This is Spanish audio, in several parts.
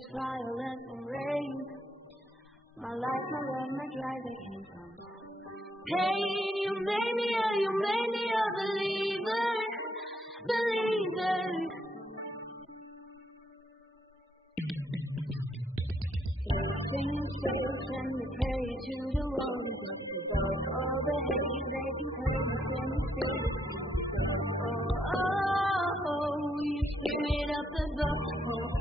bullets fly, let them rain. My life, my love, my drive, they came from pain. You made me a believer, believer. Things fails and you pray to the world, but above all the hate they can play within the spirit. Oh, you spirit of the book.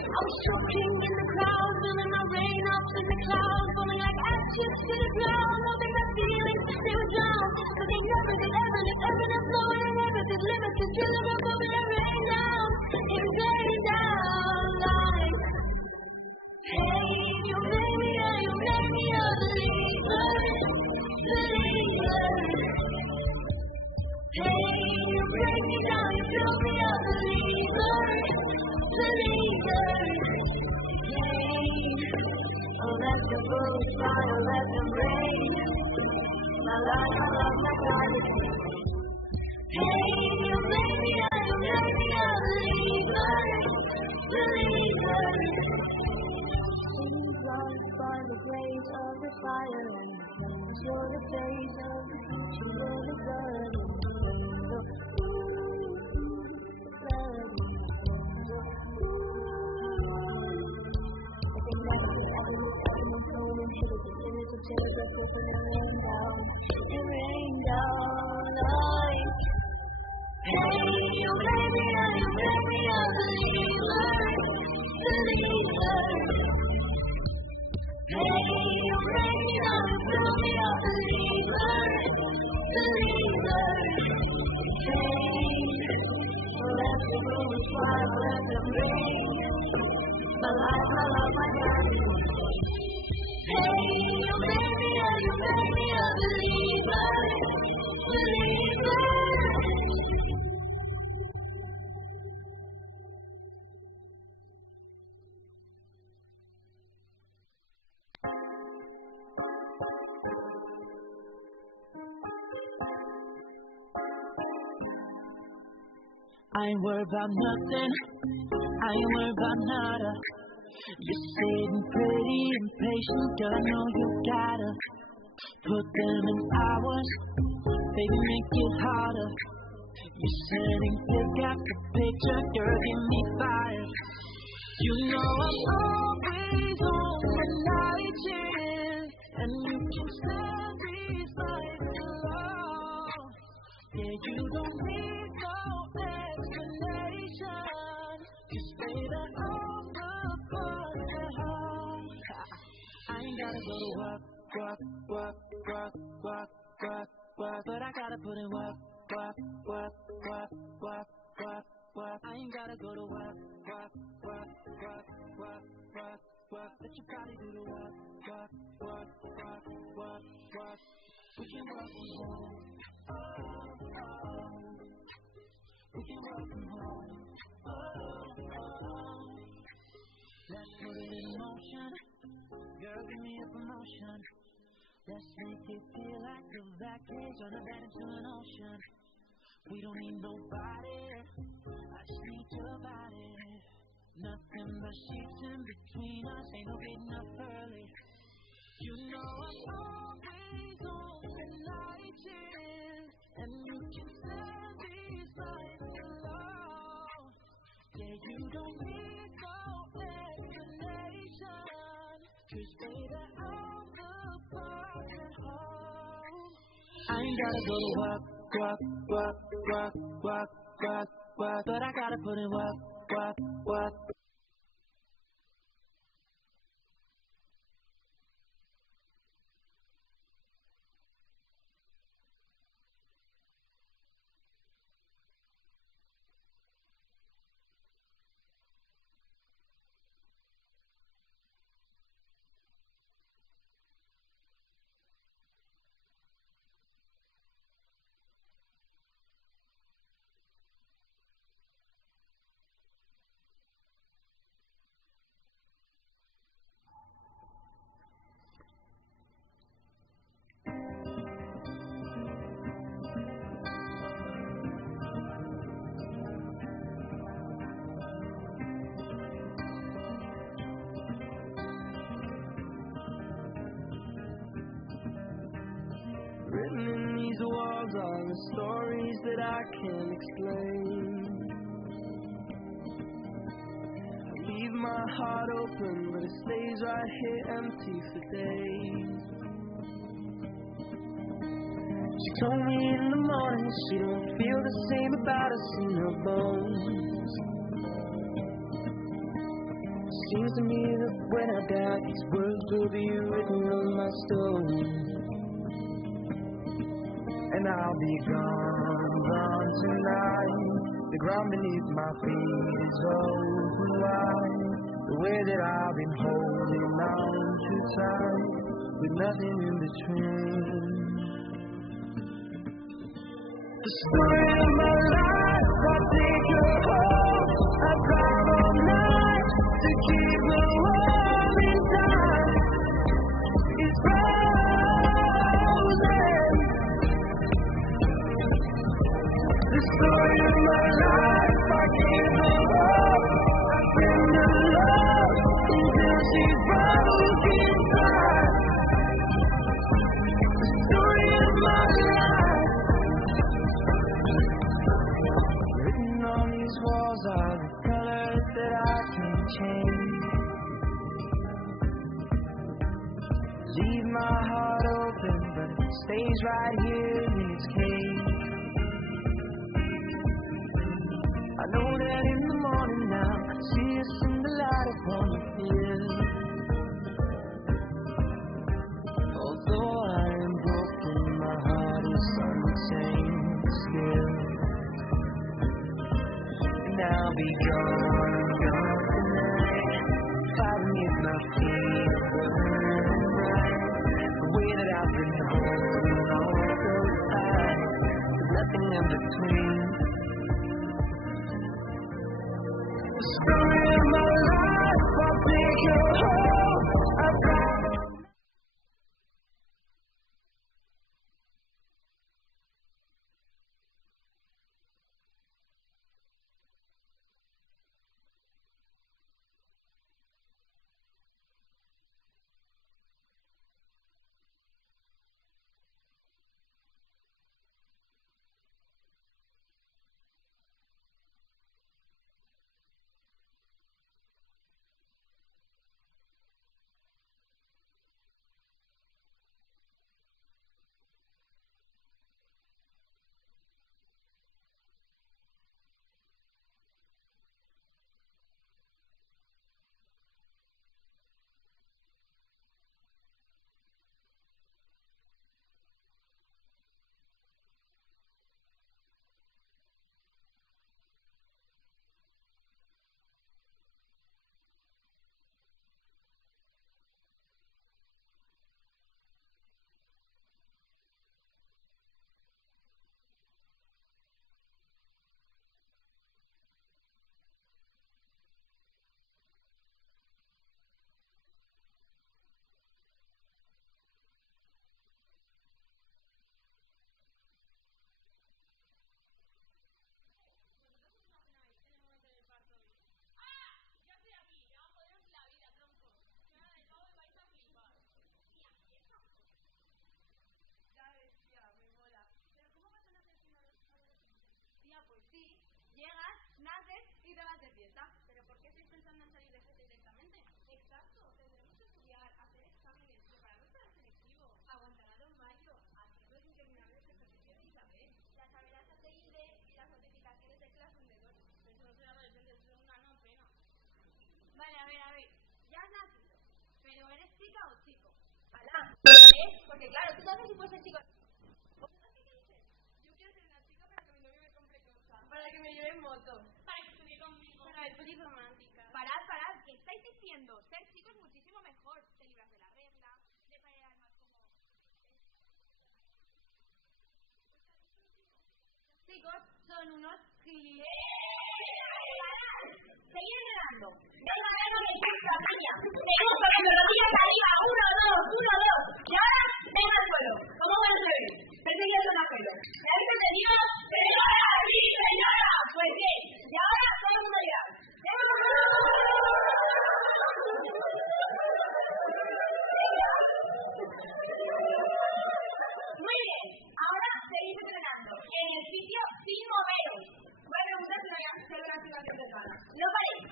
I'm choking in the crowd, feeling my rain up in the clouds, falling like ashes to the ground, hoping my feelings they would drown, but they never did, ever did, ever did, flowing and never did, limited, drilling up over the rain down, it rained down like pain. You made me a believer, believer. Pain, you break me down, you fill me a believer, believer. Pain, oh let the bullets fly, oh let them rain. My life, my love, my God. Pain, you made me a believer, believer. Seems lost by the grace of the fire and the flames. You're the face of the future, you're the blood. It rained down like pain. You made me a believer, believer. Pain, you made me a believer, believer. Pain, let the bullets fly, let them rain. My life, my love, my God. Pain, you made me a believer, believer. I ain't worried about nothing, I ain't worried about nada. You're sitting pretty impatient, girl, I know you gotta put them in hours, baby, make it harder. You're sending pick after picture, girl, give me fire. You know I'm always on the night shift, and you can stand these nights alone. Yeah, you don't need no explanation, just baby, I'm the boss at home. I ain't gotta go to work, but I gotta put in work. I ain't gotta go to work, but you probably do the work. We can work from home. We can work from home. Let's put it in motion. Girl, give me a promotion. Let's make it feel like a vacation, turn a bed into an ocean. We don't need nobody, I just need your body. Nothing but sheets in between us, ain't no getting up early. You know I'm always on the night shift, and you can stand these nights alone. Yeah, you don't need no explanation, 'cause baby, I'm the boss at home. I ain't gotta go to work, but I gotta put in work. I can't explain. I leave my heart open, but it stays right here empty for days. She told me in the morning she don't feel the same about us in her bones. Seems to me that when I die, these words will be written on my stone. And I'll be gone, gone tonight. The ground beneath my feet is open wide. The way that I've been holding on too tight, with nothing in between. The story of my life, I take her home. I drive all night to keep her warm inside. It's frozen. The story of my life, I give her up. I send her love until she's broke inside. The story of my life. Written on these walls are the colors that I can change. Leave my heart open, but it stays right here in its cage. I know that in the morning now, I see us in the light upon the hill. Although I am broken, my heart is unchained still. And I'll be gone, gone tonight. Fire beneath my feet, burning bright. The way that I've been holding on so tight, there's nothing in between. The story of my life, I'll take her home. I've got pues sí, llegas, naces y te vas de fiesta. ¿Pero por qué estáis pensando en salir de fiesta directamente? Exacto, tendremos que estudiar, hacer exámenes, prepararnos para el selectivo, aguantar a Don Mario, haciendo interminables ejercicios de Isabel. Las tabelas ATID y las notificaciones de clase de dos. Eso no será adolescente, eso es una no pena. Vale, a ver, ya has nacido, pero ¿eres chica o chico? Alá, porque claro, tú sabes si puedes ser chico. Para que me lleve en moto. Para que estudie conmigo. Para ver pelis románticas. Parad, ¿qué estáis diciendo? Ser chico es muchísimo mejor. Te libras de la regla, de parejas más como... Chicos, son unos gilipollas. Seguid entrenando. Venga, que cansa, caña. Seguimos poniendo rodillas arriba. 1, 2. Y ahora, venga al suelo. ¿Cómo van a subir? Perseguidos con el suelo. ¿Me habéis entendido? ¡Señora! ¡Sí, señora! Pues bien, y ahora todo el mundo ya. Muy bien, ahora seguimos entrenando. En el sitio pero sin moveros. Voy a preguntar si no hay alguna situación cercana. No parece.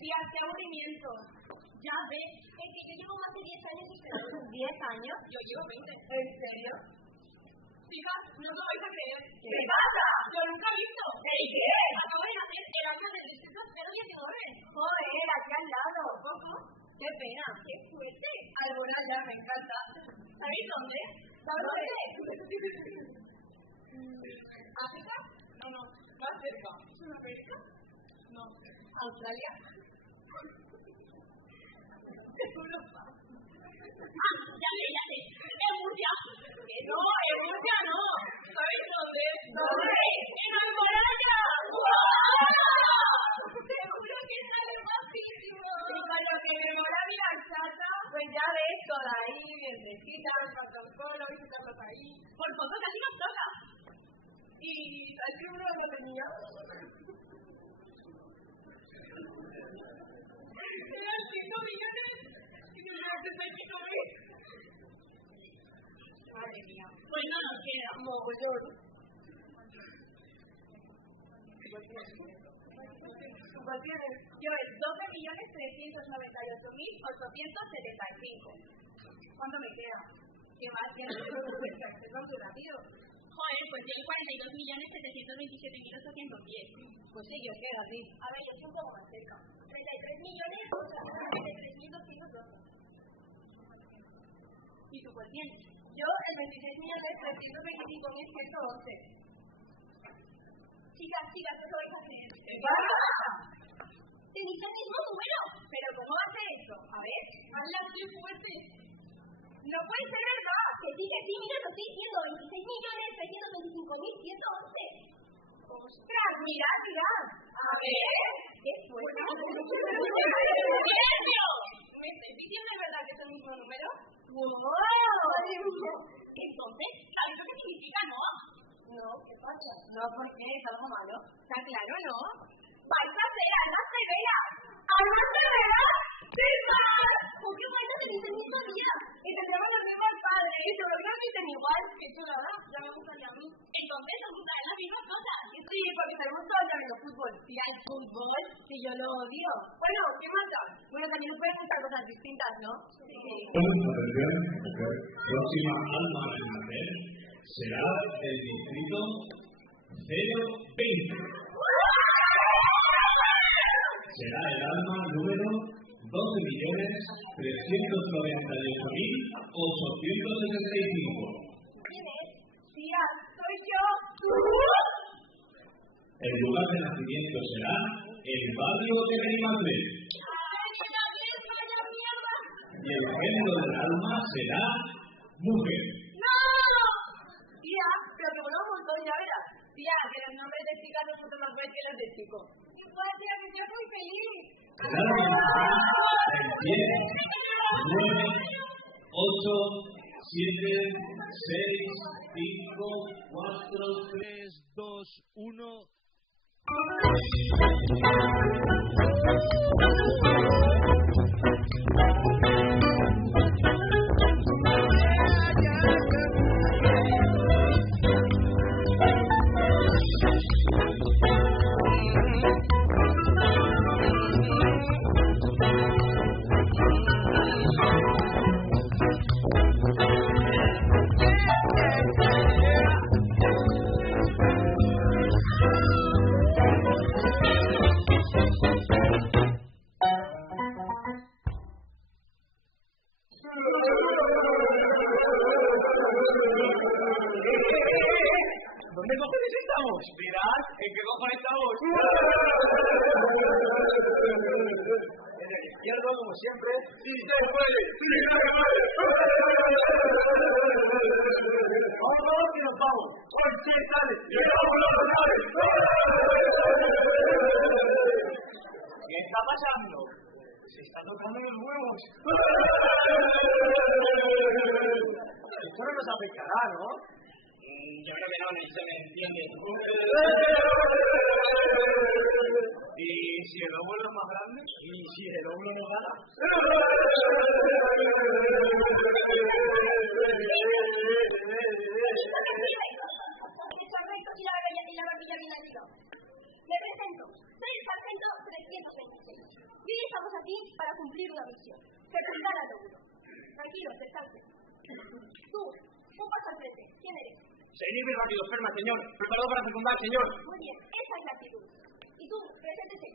Tía, qué aburrimiento. Ya ves, es que yo llevo más de 10 años esperando. ¿10 años? Yo llevo 20. ¿En serio? Chicas, no lo vais a creer. ¿Qué pasa? Yo nunca he visto. ¿El qué? Acabo de hacer el alma del distrito 0 y Torres. Joder, aquí al lado. ¿Cómo? Qué pena. Qué fuerte. Alguna ya me encanta. ¿Sabéis dónde? ¿Dónde? ¿África? No. Más cerca. ¿América? No. ¿Australia? Europa. Ya sé. En Murcia. No, en Murcia no. ¿Sabéis dónde? ¿Dónde? ¡En Alboraya! ¡Wow! Seguro que sale guapísimo. Y para lo que me mola mi lanzata, pues ya ves, toda ahí, vientecita, protocolo, visitando ahí. Por poco casi nos toca. Y así uno lo tenía. Eran 5 millones. Madre mía. Pues no nos queda. Mogollón. Yo es 12.398.875. ¿Cuánto me queda? ¿Qué más? ¿Qué más? Es muy rápido. Joder, pues yo 42.727.810. Pues sí, yo queda así. A ver, yo estoy un poco más cerca. 33.893.212. ¿Y tu cociente? Yo, el 26.325.111. Chicas, ¿qué vais a hacer? ¿Qué pasa? Tenéis el mismo número. ¿Pero cómo va a ser eso? A ver, habla muy fuerte. No puede ser verdad. Que sí, mira, lo estoy diciendo. 26.325.111. ¡Ostras, mirad! A ver, ¿qué fue? ¡Silencio! ¿Me estáis diciendo de verdad que es el mismo número? ¡Wow! Entonces, ¿sabes lo que significa, no? No, ¿qué pasa? No, ¿por qué? ¿Es algo malo? Está claro, ¿no? ¡Vais a hacer Ana Severa! ¡Ana Severa! ¡Sí, padre! ¿Por qué vais a hacer el mismo día? Y tendremos los mismos padres. Y seguro que nos dicen igual. ¡Qué chulada! Ya me gustaría a mí. Entonces, nos gustarán las mismas cosas. Sí, porque sabemos todos que el fútbol. Tía, el fútbol, que yo lo odio. Bueno, ¿qué más da? Bueno, también nos pueden gustar cosas distintas, ¿no? Sí. Atención, próxima alma a nacer será del distrito 020. Será el alma número 12.398.865. ¿Quién es? Tía, soy yo. El lugar de nacimiento será el barrio de Benimantén. Y el género del alma será mujer. ¡No! Tía, pero que voló un montón, ya verás. Tía, que los nombres de chicas no son más buenos que los de chicos. ¡Qué guay, tía, que estoy muy feliz! El alma en 10, 9, 8, 7, 6, 5, 4, 3, 2, 1... ¿Dónde cojones estamos? Mirad, ¿en qué cojones estamos? En el izquierdo, como siempre. ¡Sí se puede! ¡Sí se puede! ¡Vamos, que nos vamos! ¡Hoy sí sale! ¿Qué está pasando? Se está tocando los huevos. Esto no nos afectará, ¿no? Yo creo que no, ni se me entiende. ¿Y si el óvulo es más grande? ¿Y si el óvulo no gana? cumplir una misión. Fecundar al óvulo. Tranquilos, descanse. Tú pasa al frente. ¿Quién eres? Senil rápido, esperma, señor. Preparado para fecundar, señor. Muy bien, esa es la actitud. Y tú, preséntese.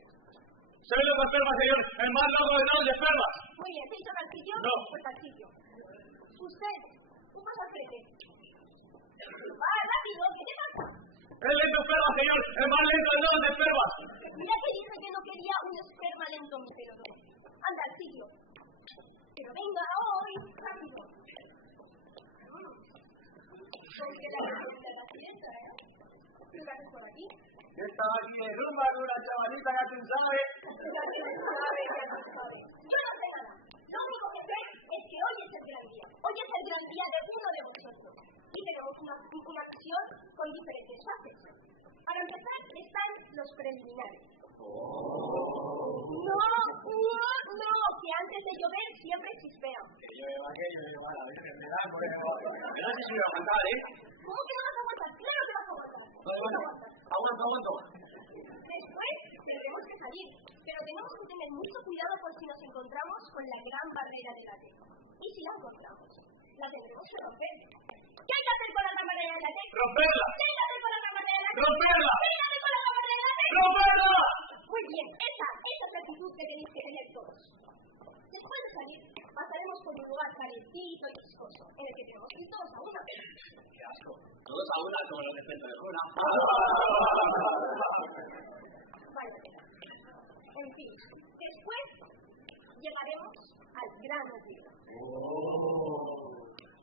Soy loco esperma, señor. El más loco de todos de esperma. Muy bien, ¿se hizo al sitio? No. Pues al sitio. Usted, tú pasa al frente. Rápido, ¿qué te pasa? El lento esperma, señor. El más lento de todos de esperma. Mira que dije que no quería un esperma lento, mi pero no. Anda al sitio. Pero venga hoy, rápido. Porque la fiesta, ¿eh? ¿Qué haces por aquí? Yo estaba aquí en rumba con una chavalita que tú sabes. Yo no sé nada. Lo único que sé es que hoy es el gran día. Hoy es el gran día de uno de vosotros. Y tenemos una acción con diferentes fases. Para empezar están los preliminares. No, que antes de llover siempre chispea. Que llueva, la Virgen me da, porque me da si se iba a aguantar, ¿eh? ¿Cómo que no vas a aguantar? Claro que vas a aguantar. Aguanto. Después tendremos que salir, pero tenemos que tener mucho cuidado por si nos encontramos con la gran barrera de látex. Y si la encontramos, la tendremos que romper. ¿Qué hay que hacer con la gran barrera de látex? ¡Romperla! ¿Qué hay que hacer con la gran barrera de látex? ¡Romperla! ¿Qué hay que hacer con la gran barrera de látex? ¡Romperla! Muy bien, esa es la actitud que tenéis que tener todos. Después de salir, pasaremos por un lugar calentito y viscoso, en el que tenemos que ir todos a una. ¡Qué asco! Todos a una como los de centro de Jona. Vaya pena. En fin, después llegaremos al gran óvulo.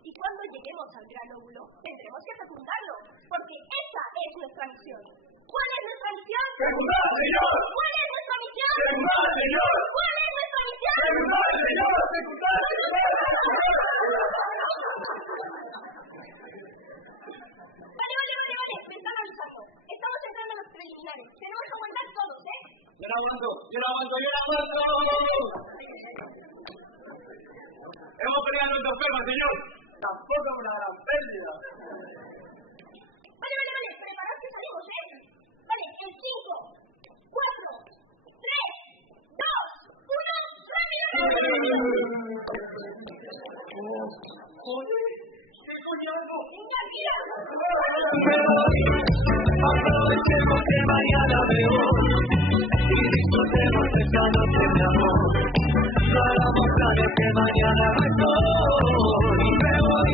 Y cuando lleguemos al gran óvulo, tendremos que fecundarlo, porque esa es nuestra misión. ¿Cuál es nuestra misión? ¡Fecundar, señor! ¿Cuál es nuestra misión? ¡Fecundar, señor! ¿Cuál es nuestra misión? ¡Fecundar, señor! ¡Fecundar, señor! Vale, me están avisando. Estamos entrando en los preliminares. Tenemos que aguantar todos, ¿eh? Yo no aguanto. Hemos peleado nuestro enferma, señor. Tampoco es una gran pérdida. Vale. Preparaos que salimos, ¿eh? Vale, en 5, 4, 3, 2, 1, ¡rápido! Joder, ¿qué coño hago? ¡Venga, tira! Aprovechemos que mañana veo y disfrutemos esta noche de amor. No hagamos planes que mañana no estoy y me voy.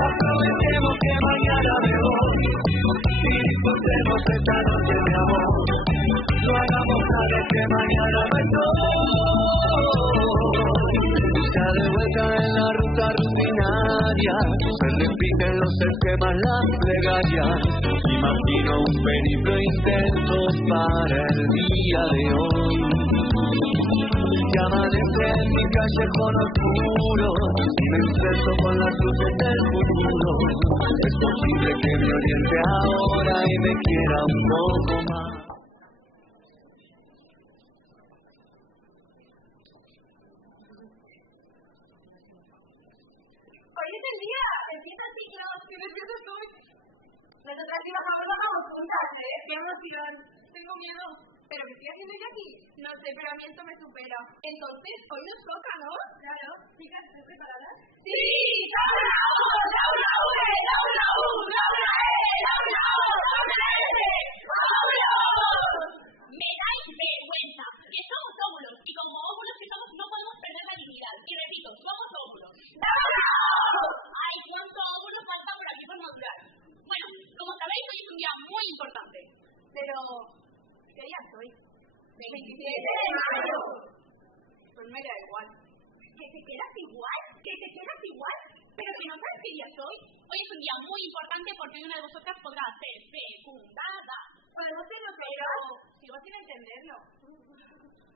Aprovechemos que mañana veo y disfrutemos esta noche de amor. No hagamos planes que mañana no estoy. Ya de vuelta en la ruta rutinaria, se repiten los esquemas, las plegarias. Imagino un periplo intenso para el día de hoy. Que amanece en mi callejón oscuro y me enfrento con las luces del futuro. Es posible que me oriente ahora y me quiera un poco más. Hoy es el día, empieza el ciclo, qué nerviosa estoy. Nosotras sí bajamos juntas, ¿eh? Qué emoción. Tengo miedo. ¿Pero qué estoy haciendo yo aquí? No sé, pero a mí esto me supera. Entonces, hoy nos toca, ¿no? Claro. Chicas, ¿estás preparadas? ¡Sí! ¡Laura U! ¡Laura V! ¡Laura U! ¡Laura E! ¡Laura O! ¡Laura S! ¡Óvulos! Me dais vergüenza. Que somos óvulos. Y como óvulos que somos, no podemos perder la dignidad. Y repito, somos óvulos. ¡Laura O! ¡Ay, cuánto óvulo falta por aquí por madurar! Bueno, como sabéis, hoy es un día muy importante. Pero... ¿qué día soy? 27 de mayo. Pues me da igual. ¿Que te quedas igual? ¿Que te quedas igual? ¿Pero que no sabes qué día soy? Hoy es un día muy importante porque una de vosotras podrá ser fecundada. Podemos serlo, pero sigo sin entenderlo.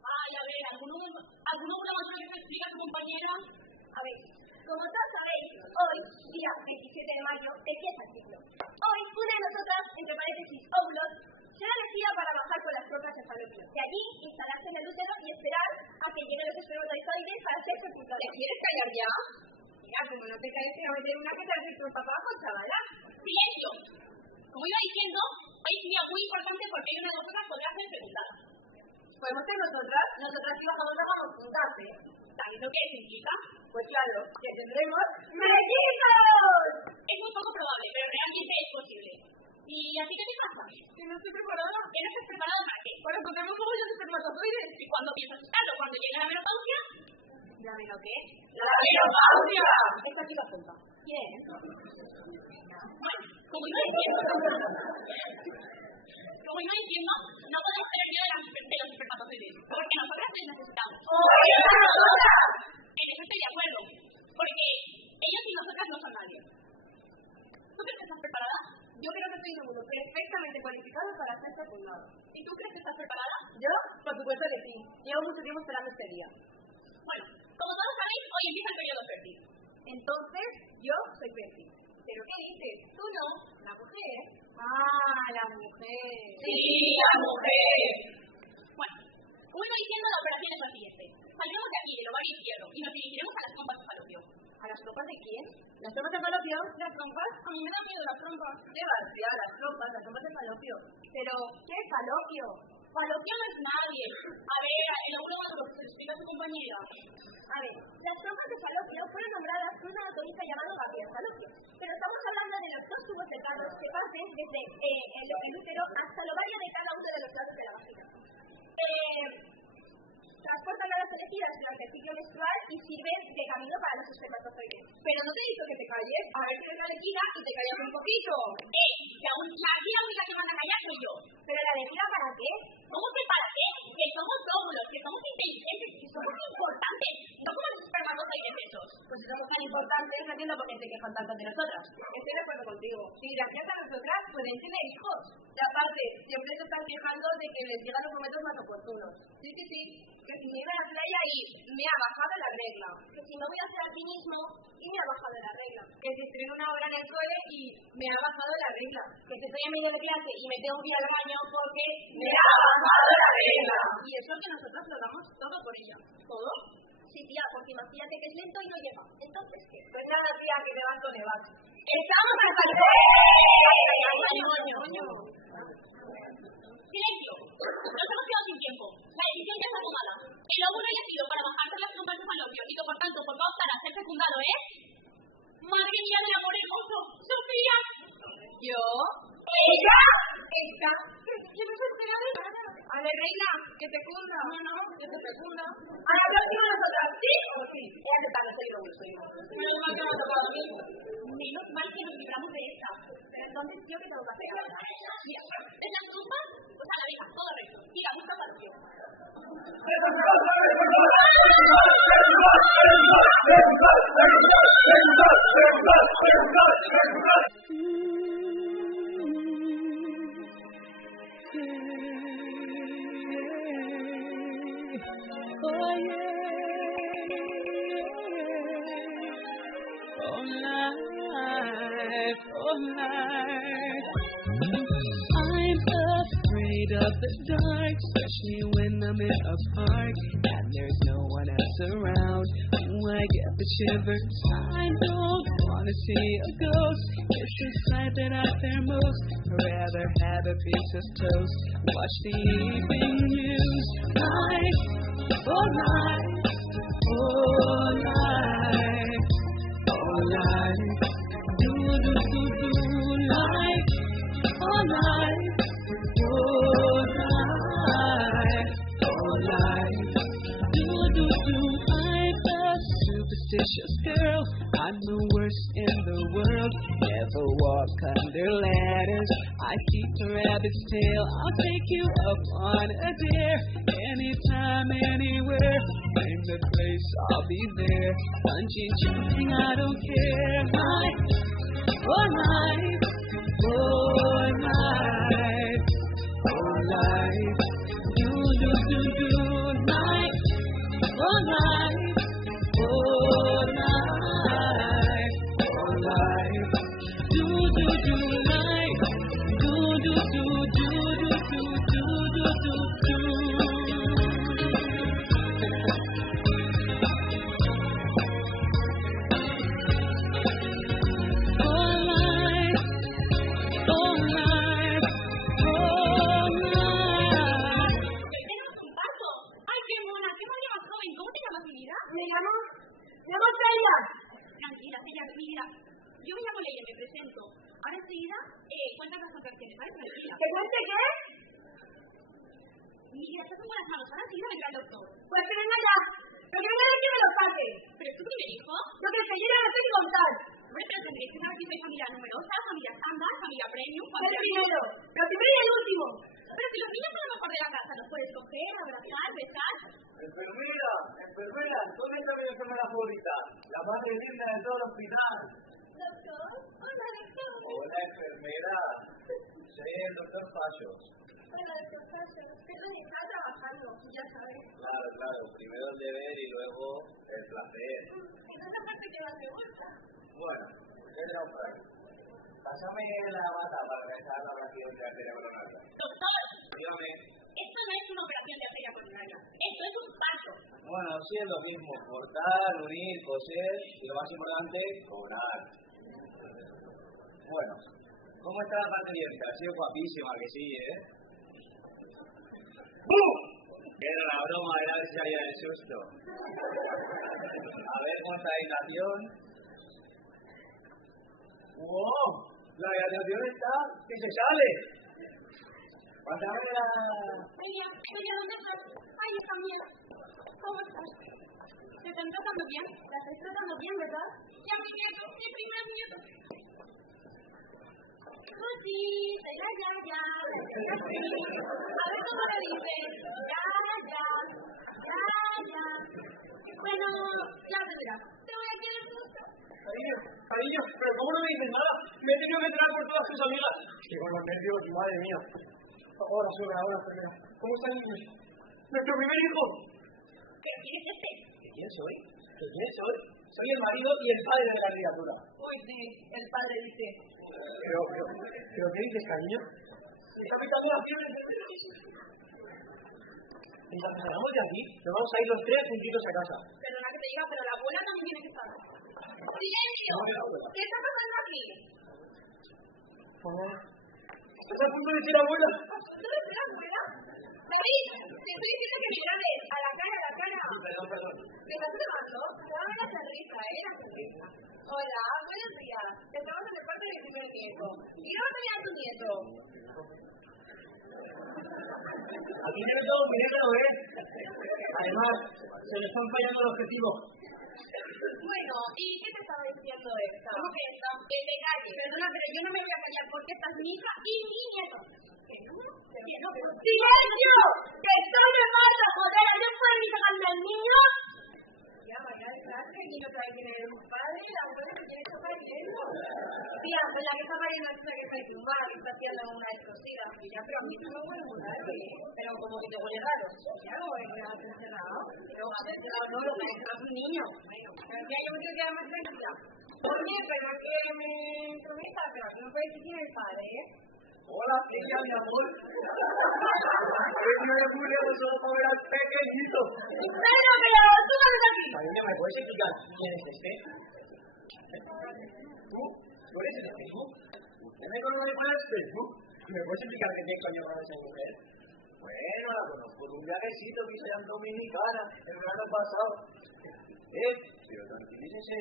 Ay, a ver, ¿alguno más que me explica tu compañera? A ver, como todos sabéis, hoy, día 27 de mayo, empieza el ciclo. Hoy, una de nosotras, entre paréntesis, óvulos, será elegida para bajar con las rocas de falopio. De allí, instalarse en el útero y esperar a que lleguen los espermatozoides para ser fecundados. ¿Te quieres callar ya? Mira, como no te calles, te voy a meter una que te hace tu papá con chavala. ¡Silencio! Como iba diciendo, hoy es un día muy importante porque hay una de vosotras podrá ser fecundada. podemos ser nosotras y bajamos la mano juntas, ¿eh? ¿Sabéis lo que significa? Pues claro, que tendremos mellizos. Es muy poco probable, pero realmente es posible. ¿Y a ti qué te pasa? Que no estoy preparada. ¿Que no estás preparada para qué? Para encontrarme un mogollón de espermatozoides. ¿Y cuándo piensas estarlo? ¿Cuando llegue la menopausia? ¿La meno qué? ¡La menopausia! Esta aquí la apunta. ¿Quién? Bueno, como iba diciendo, no podemos tener miedo de los espermatozoides, porque nosotras les necesitamos. En eso estoy de acuerdo, porque ellos y nosotras no son nadie. ¿Tú crees que estás preparada? Yo creo que soy un mundo perfectamente cualificado para ser fecundado. ¿Y tú crees que estás preparada? Yo, por supuesto que sí. Llevo mucho tiempo esperando este día. Bueno, como todos sabéis, hoy empieza el periodo fértil. Entonces, yo soy fértil. ¿Pero qué dices? Tú no, la mujer. Ah, la mujer. Sí, la mujer. Bueno, como iba diciendo, la operación es la siguiente. Saldremos de aquí, del ovario izquierdo, y nos dirigiremos a las trompas de falopio. ¿A las trompas de quién? ¿Las trompas de falopio? ¿Las trompas? A mí me da miedo las trompas. Llevas, ya, las trompas de falopio. Pero, ¿qué es falopio? Falopio no es nadie. A ver, elabora lo que se explica a su compañera. A ver, las trompas de falopio fueron nombradas por un anatomista llamado Gabriel Falopio. Pero estamos hablando de los dos tubos cercanos que pasen desde el útero hasta el ovario de cada uno de los lados de la vagina. Transportan a las elegidas durante el ciclo menstrual y sirven de camino para los espermatozoides. Pero no te he dicho que te calles. A ver si eres la elegida y te callas un poquito. La única que manda a callar soy yo. ¿Pero la elegida para qué? ¿Cómo que para qué? Que somos óvulos, que somos inteligentes, que somos importantes. No como los espermatozoides esos. Pues si somos tan importantes, no entiendo por qué se quejan tanto de nosotras. Estoy de acuerdo contigo. Si gracias a nosotras pueden tener hijos. Y aparte, siempre se están quejando de que les llegan los momentos más oportunos. Sí. Que si me iba a la playa y me ha bajado la regla. Que si no voy a hacer alpinismo y me ha bajado la regla. Que si estoy en una hora en el cole y me ha bajado la regla. Que si estoy en medio de clase y me tengo que ir al baño porque me ha bajado la regla. Y eso que nosotros lo damos todo por ella. ¿Todo? Sí, tía, porque imagínate que es lento y no llega. Entonces, ¿qué? Pues nada, tía, que me vas con el vaso. ¡Estamos a salud! ¡Silencio! Nos hemos quedado sin tiempo. La decisión ya está tomada. El óvulo ya ha sido para bajarse las trompas de falopio y que por tanto por va a optar a ser fecundado, ¿eh? ¡Madre mía del amor hermoso! ¡Sofía! ¿Yo? ¿Ella? ¿Esta? ¿Yo no soy enterada? A ver, Reina, que te fecunda. No, que te fecunda. Ahora lo digo nosotras, ¿sí? ¿O sí? He aceptado, soy lo que soy. Menos mal que me ha tocado a mí. Menos mal que nos libramos de esta. Pero entonces, ¿yo qué tengo que hacer? Mira, ¿ves las trompas? Pues a la vieja, todo recto. Mira, mucho falopio. I'm afraid of the dark, especially when I'm in a park and there's no one else around. I get the shivers. I don't wanna see a ghost. It's the sight that I fear most. Rather have a piece of toast. Watch the evening news. Night, oh night, oh night, oh night. Do night, oh night, oh night, oh night. Do. I'm a superstitious girl. I'm the worst in the world. Never walk under ladders. I keep a rabbit's tail. I'll take you up on a dare. Anytime, anywhere. Name the place, I'll be there. Bungee jumping, I don't care. Night, oh night, oh night, oh night. Do night, oh night, oh night, oh night. Do night, cuenta las contracciones, ¿vale? Tranquila. ¿Que cuente qué? Mira, estas son buenas manos, ahora sí, venga el doctor. Pues que venga ya. Pero que venga de aquí me lo saque. ¿Pero es tu primer hijo? Yo que sé, yo ya no sé ni contar. Hombre, pero tendréis que saber si sois familia numerosa, familia estándar, familia premium, El familia... primero. El primero y el último. Pero si los niños son lo mejor de la casa, los puedes coger, abrazar, besar... Enfermera, ¿dónde está mi enfermera favorita? La madre digna de todo el hospital. Doctor, hola, doctor. Hola, enfermera. Soy el doctor Pasos. Hola, doctor Pasos. Pero está trabajando, ya sabes. Claro, primero el deber y luego el placer. ¿Y no te parte que la pregunta? Bueno, ¿qué tenemos por aquí? Pásame la bata para empezar la oración de arteria coronaria. ¡Doctor! Dígame. Esto no es una operación de arteria coronaria. Esto es un parto. Bueno, sí es lo mismo. Cortar, unir, coser y lo más importante, cobrar. Bueno, ¿cómo está la parturienta? Ha sido guapísima, que sí, ¿eh? ¡Bum! Era la broma, era ver si salía del susto. A ver, constatación. ¡Wow! La dilatación está que se sale. Pásame la... Oye, ¿dónde estás? Ay, hija mía. ¿Cómo estás? ¿Te están tratando bien? La estoy tratando bien, ¿verdad? Ya, mi nieto, mi primer nieto. Cosita, ya. A ver cómo lo dices. Ya. Bueno, ya te verás. Te voy a querer mucho. Cariño, pero ¿cómo no me dices nada? Me he tenido que entrar por todas tus amigas. Que con los nervios, madre mía. Ahora, enfermera. ¿Cómo está el niño? ¡Nuestro primer hijo! ¿Pero quién es este? ¿Quién soy? Soy el marido y el padre de la criatura. Uy, sí, el padre dice. ¿Pero qué dices, cariño? Está picando las piernas de... Y cuando salgamos de aquí, nos vamos a ir los tres juntitos a casa. Perdona que te diga, pero la abuela también tiene que estar. ¡Silencio! ¿Qué está pasando aquí? ¿Estás a punto de decir abuela? ¿No eres la abuela? David, te estoy diciendo que me grabes. A la cara. Perdón. ¿Me estás grabando? Dame la sonrisa, la sonrisa. Hola, buenos días. Estamos en el parto de mi primer nieto. ¿Y cómo se llama tu nieto? Aquí no es todo muy negro, ¿eh? Además, se le están fallando el objetivo. Bueno, ¿y qué te estaba diciendo esta? ¿Cómo que esta? Que te calles. Perdona, pero yo no me voy a callar porque esta es mi hija y mi nieto. ¿Qué no? ¡Silencio! ¡Que estoy de falta, joder! ¿No pueden ir sacando al niño? Ya, vaya desastre, el niño trae que tener un padre y la abuela que tiene que estar pariendo. Tía, pues la que está pariendo es la que parece un bar y está haciendo una descosida. Y ya, pero a mí no me huele muy raro, ¿eh? Pero como que te huele raro. Ya lo voy a poner a hacer encerrado. Pero a ver, no, lo que es un niño. Bueno, pero ya yo me quiero quedar más tranquila. Oye, pero es que me entrometa, pero aquí no puedes decir el padre, ¿eh? Hola, ella, mi amor. Yo me fui lejos solo para ver al pequeñito. Pero, tú no eres aquí. Cariño, ¿me puedes explicar quién es este? ¿Tú eres el de Facebook? ¿Usted me conoce por el Facebook? ¿Me puedes explicar qué tiene coño con esa mujer? Bueno, la conozco de un viajecito que hice en Dominicana el verano pasado. Pero tranquilícese,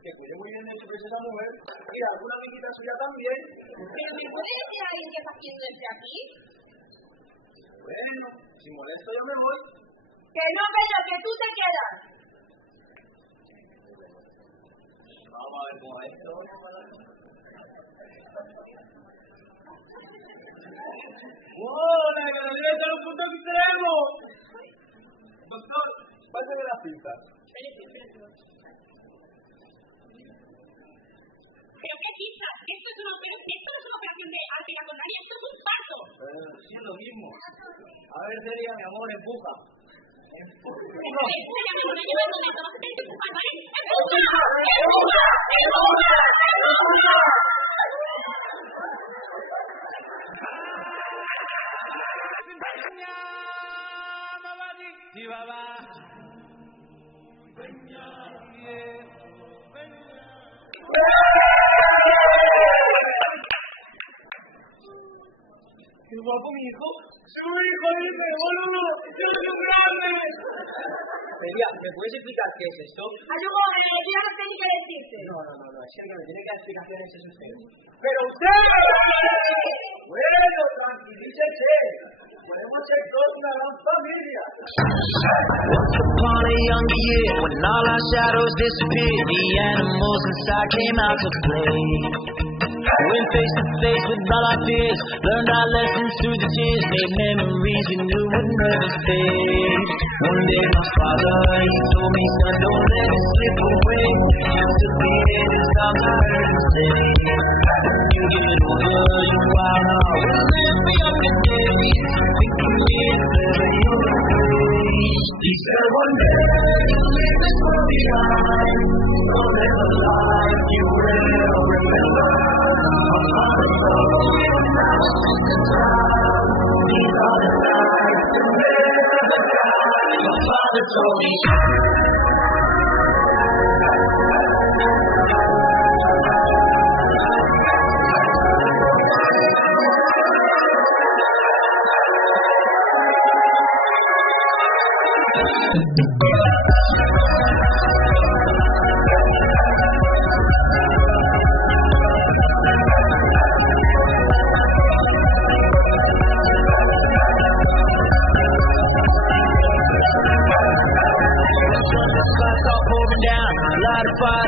que cuide muy bien de su esa mujer y alguna amiguita suya también. ¿Pero me puede decir alguien qué está haciendo este aquí? Bueno, si molesto yo me voy. Que no, que tú te quedas. Vamos a ver cómo es esto. ¡Wow! ¡La ganadería está en un punto extremo! Doctor, pásame la cinta. Espérate. ¿Pero qué pisas? Esto no es una operación de arteria coronaria, esto es un parto. Sí, es lo mismo. A ver, Celia, mi amor, empuja. ¡Qué guapo mi hijo! ¡Su hijo dice, boludo! ¡Yo soy grande! Celia, ¿me puedes explicar qué es esto? Ayuda, yo ya no sé ni qué decirte. No, es que me tiene que dar explicaciones eso usted. ¡Pero usted! Bueno, tranquilícese. Podemos ser todos una gran familia. Once upon a younger year, when all our shadows disappeared, the animals inside came out to play. Went face to face with all our fears, learned our lessons through the tears, made memories we knew would never fade. One day my father, he told me, son, don't let it slip away. You took me in his arms, I heard him say, when you get older, you wild heart will live for younger days. Thinking years better your ways. He said one day you'll leave this world behind, so live a life you will remember. Told me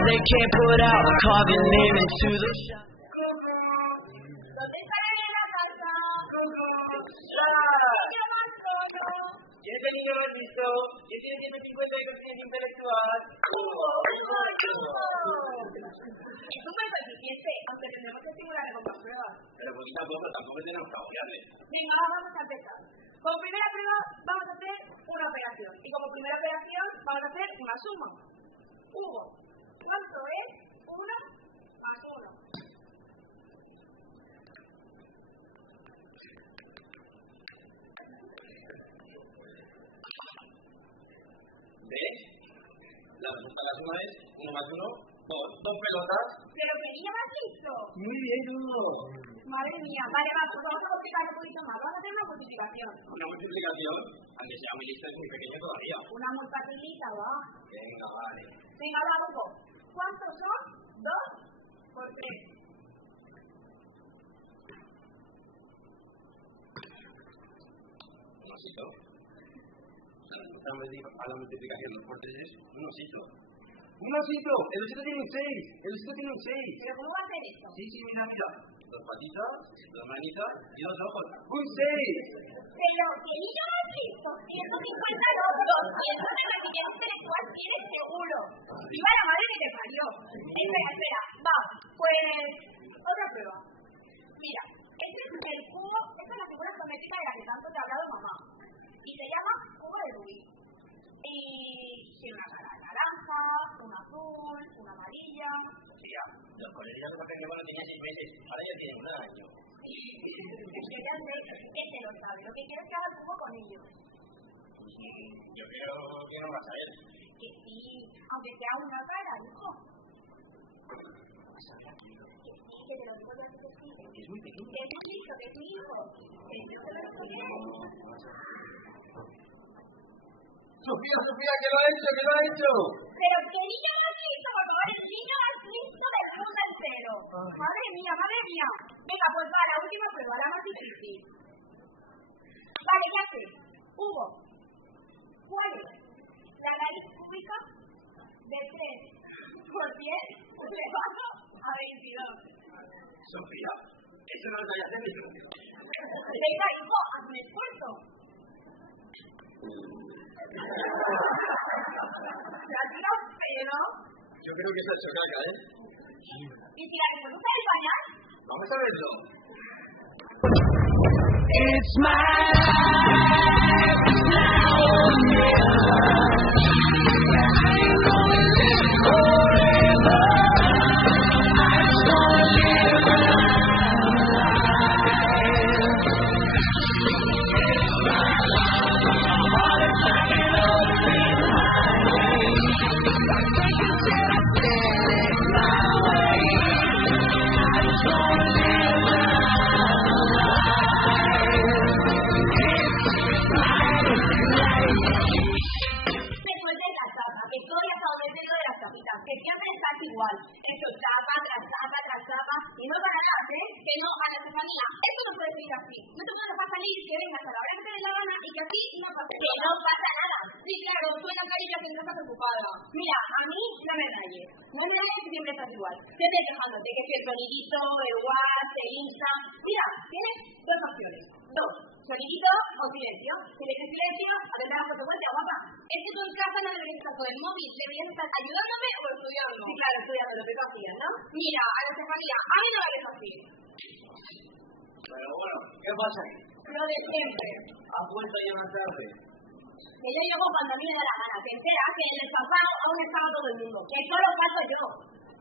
they can't put out, carve your name into the shop. ¿Dónde está la nena casa? ¿Y ese niño lo has visto? ¿Y tiene 150 de coeficiente intelectual? Es súper eficiente, aunque tenemos que estimular con más pruebas. Pero poquito a poco, tampoco tenemos que agobiarle. Venga, vamos a empezar. Como primera prueba vamos a hacer una operación. Y como primera operación vamos a hacer una suma. Hugo, ¿cuánto es 1 más 1? ¿Ves? La resulta de la suma es 1 más 1, 2 pelotas. ¿Pero qué niño más listo? Muy bien, Hugo. Madre mía, vale, pues vamos a multiplicar un poquito más. Vamos a hacer una multiplicación. ¿Una multiplicación? Aunque sea muy listo, es muy pequeño todavía. Una muy facilita, va. Venga, vale. Venga, habla un poco. ¿Cuántos son? 2 por 3. Un osito. A la multiplicación 2 por 3 es un osito. ¡Un osito! ¡El osito tiene un 6! ¡El osito tiene un 6! ¿Pero cómo va a hacer esto? Sí, mira. 2 patitas, 2 manitas y 2 ojos. ¡Un 6! Pero, ¿qué niño más listo? 150 logros, 200 de rendimiento intelectual tienes seguro. ¡Viva la madre que te parió! Espera, va, pues, otra prueba. Mira, este es el cubo, esta es la figura geométrica de la que tanto te ha hablado mamá. Y se llama cubo de Rubik. Y tiene una cara naranja, una azul, una amarilla. Tía, los colores de papel que bueno tenía 6 meses, ahora ya tiene un año. Yo ya sé, este lo sabe, lo que quiero es que haga cubo con ellos. Sí, yo creo que no vas a ver. Que sí, aunque sea una cara, hijo. Que sí, que te lo digo yo que sí. Es muy pequeño. Que es muy listo, que es mi hijo. Que yo te lo digo. Sofía, que lo ha hecho. Pero qué niño más listo, por favor, el niño más listo del mundo entero. Madre mía. Venga, pues va, la última prueba, la más difícil. Vale, ya sé. Hugo, ¿cuál es la nariz cúbica de 3 por 10 elevado a 22? Sofía, eso no lo sabía hacer ni yo. Venga, hijo, haz un esfuerzo. Tranquilo, pero... Yo creo que es el chocaca, ¿eh? ¿Y si la resolución es bañar? Vamos a verlo. It's my life now. que siempre estás igual. Eso chapa tras chapa tras chapa y no ganarás, ¿eh? Que no, Ana Estefanía, esto no puede seguir así. No te puedes dejar salir, que vengas a la hora que te dé la gana y que así no pasa nada. Que no pasa nada. Sí, claro, suena cariño que estás preocupada. Mira, a mí no me rayes. No me rayes que siempre estás igual. Siempre quejándote que si el sonidito, el WhatsApp, el Insta. Mira, tienes dos opciones. Dos. Sonidito o silencio. Si le dices silencio, atendrás las consecuencias, guapa. Es que tú en casa no deberías estar con el móvil. Deberías estar ayudándome o estudiando. Sí, claro, estudiando lo que tú hacías, ¿no? Mira, Ana Estefanía, a mí no me dejes así. Pero bueno, ¿qué pasa aquí? Lo de siempre. ¿Has vuelto ya más tarde? Que yo llego cuando a mí me da la gana. Te enteras que en el descansado aún estaba todo el mundo. Que solo paso yo.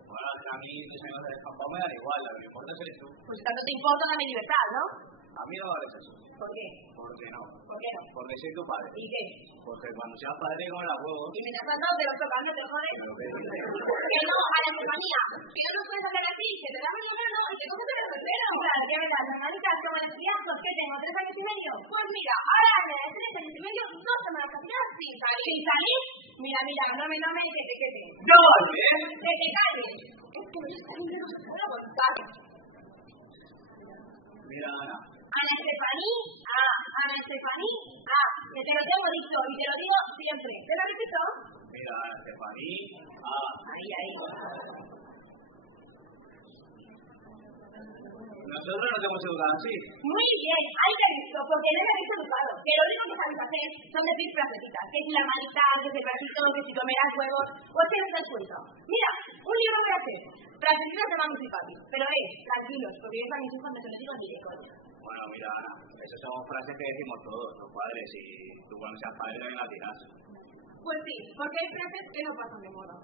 Bueno, a mí mis años de descampado me dan igual, lo que me importa es tú. Pues tanto te importa una mi libertad, ¿no? A mí no me hagas eso. ¿Por qué? ¿Por qué no? ¿Por qué no? Porque soy tu padre. ¿Y qué? Porque cuando seas padre con el huevos. Y mientras tanto te los tocas, ¿no te jodes? ¿Pero qué dices? Que no, a la Estefanía. Que no puedes hacer así, que te das el número y que coges el tercero. Claro, que verás, las manitas como los criados que tengo 3 años y medio. Pues mira, ahora de 3 años y medio, 2 semanas casadas sin salir. ¿Sin salir? Mira, no me, que te quede. ¡No, bien! Que te calles. Es que no se puede aguantar. Mira, Ana. Ana Estefanía, que te lo tengo dicho y te lo digo siempre. ¿Te lo repito? Mira, Ana Estefanía. Ahí. Nosotros no te hemos educado así. Muy bien, hay que visto, porque no me habéis educado. Que lo único que sabéis hacer son decir frasecitas. Que si la manita, que si el bracito, que si comerás huevos, pues que no se suelto. Mira, un libro voy a hacer. Frasecitas de Mamus y Papi. Pero tranquilos, porque yo a mis hijos no se los digo ni de coña. Bueno, mira, Ana, esas son frases que decimos todos, los padres, y tú cuando seas padre también las dirás. Pues sí, porque hay frases que no pasan de moda.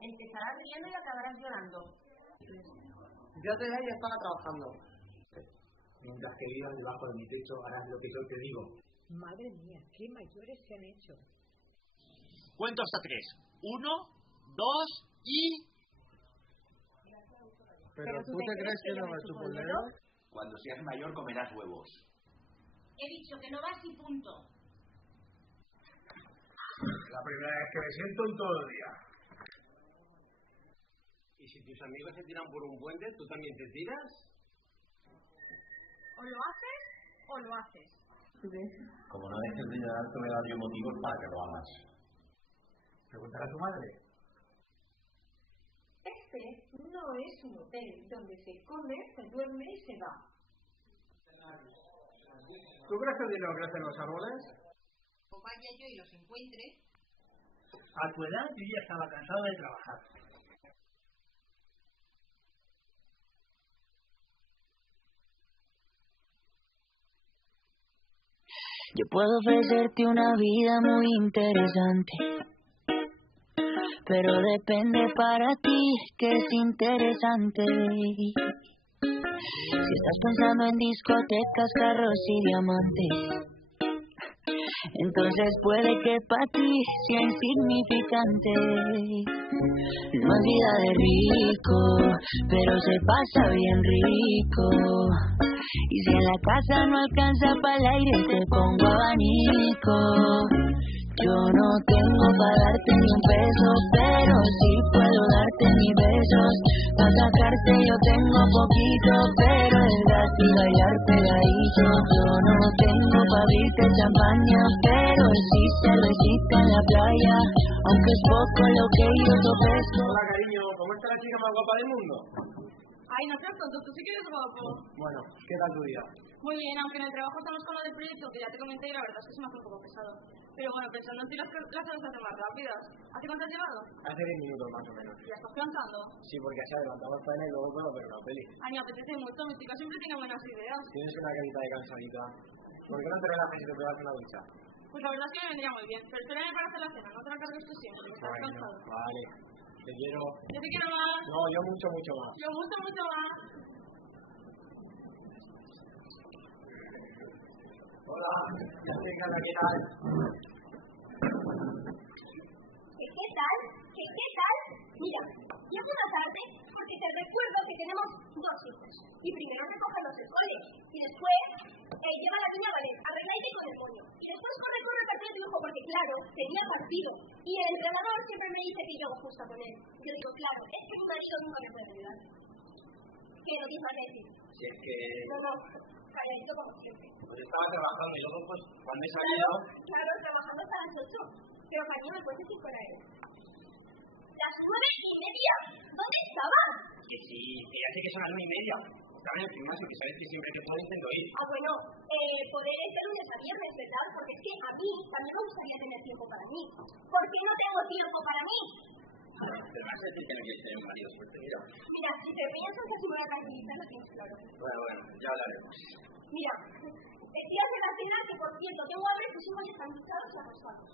Empezarás riendo y acabarás llorando. Ya te ahí estaba trabajando. Mientras que vivas debajo de mi techo, harás lo que yo te digo. Madre mía, qué mayores se han hecho. Cuento hasta 3. 1, 2 y... ¿Pero tú te crees que no me chupo el dedo? Cuando seas mayor comerás huevos. He dicho que no vas y punto. La primera vez que me siento en todo el día. ¿Y si tus amigos se tiran por un puente, tú también te tiras? O lo haces o lo haces. Como no dejes de llorar, te voy a dar yo motivos para que lo hagas. Preguntar a tu madre. Este no es un hotel donde se come, se duerme y se va. ¿Tú crees que el dinero crece en los árboles? O vaya yo y los encuentre. A tu edad yo ya estaba cansado de trabajar. Yo puedo ofrecerte una vida muy interesante, pero depende para ti que es interesante. Si estás pensando en discotecas, carros y diamantes, entonces puede que para ti sea insignificante. No es vida de rico, pero se pasa bien rico. Y si en la casa no alcanza para el aire, te pongo abanico. Yo no tengo para darte ni un peso, pero sí puedo darte mis besos. Para sacarte yo tengo poquito, pero es gratis bailar pegadito. Yo no tengo para abrirte champaña, pero sí cervecita en la playa. Aunque es poco lo que yo te ofrezco. Hola, cariño, ¿cómo está la chica más guapa del mundo? Ay, no seas tonto, tú sí que eres guapo. Bueno, ¿qué tal tu día? Muy bien, aunque en el trabajo estamos con lo del proyecto, que ya te comenté y la verdad es que se me hace un poco pesado. Pero bueno, pensando en ti las cosas se hacen más rápidas. ¿Hace cuánto has llevado? Hace 10 minutos más o menos. ¿Ya estás plantando? Sí, porque así adelantamos faena y luego puedo ver una peli. Ay, me apetece mucho, mi chica siempre tiene buenas ideas. Tienes una carita de cansadita. ¿Por qué no te relajas y te pegas una ducha? Pues la verdad es que me vendría muy bien, pero espérame para hacer la cena, no te la cargues tú siempre, que estás Bueno, cansado. vale. Te quiero. Yo te quiero más. No, yo mucho, mucho más. Yo mucho, mucho más. Hola, ya sé que ¿qué tal? ¿Qué tal? ¿Qué tal? Mira, dos hijos. Y primero recoge los escoles. Y después lleva a la niña a ballet, arregladita y con el moño. Y después corre el partido de tu hijo porque, claro, tenía partido. Y el entrenador siempre me dice que yo hago justa con él. Y yo digo, claro, es que mi marido nunca me puede ayudar. ¿Qué no tienes más que decir? Si es que... No, calladito como siempre. Pues estaba trabajando y luego, pues, cuando se había llegado... Claro, trabajando hasta las 8. Pero mañana me puedes decir fuera él. Las 9:30. ¿Dónde estaban? Que sí, que ya sé que son las 9:30. Estaba en el gimnasio, que sabes que siempre que puedo intento ir. Ah, bueno, poder ser lunes a viernes, ¿verdad? Porque es que a mí también me gustaría tener tiempo para mí. ¿Por qué no tengo tiempo para mí? Pero me vas a decir que no quieres tener un marido suerte, mira. Mira, si te piensas que si voy a tranquilizar, lo tienes claro. Bueno, ya hablaremos. Mira, estoy haciendo la cena que, por cierto, tengo hambre, tus hijos están gustados y acostados.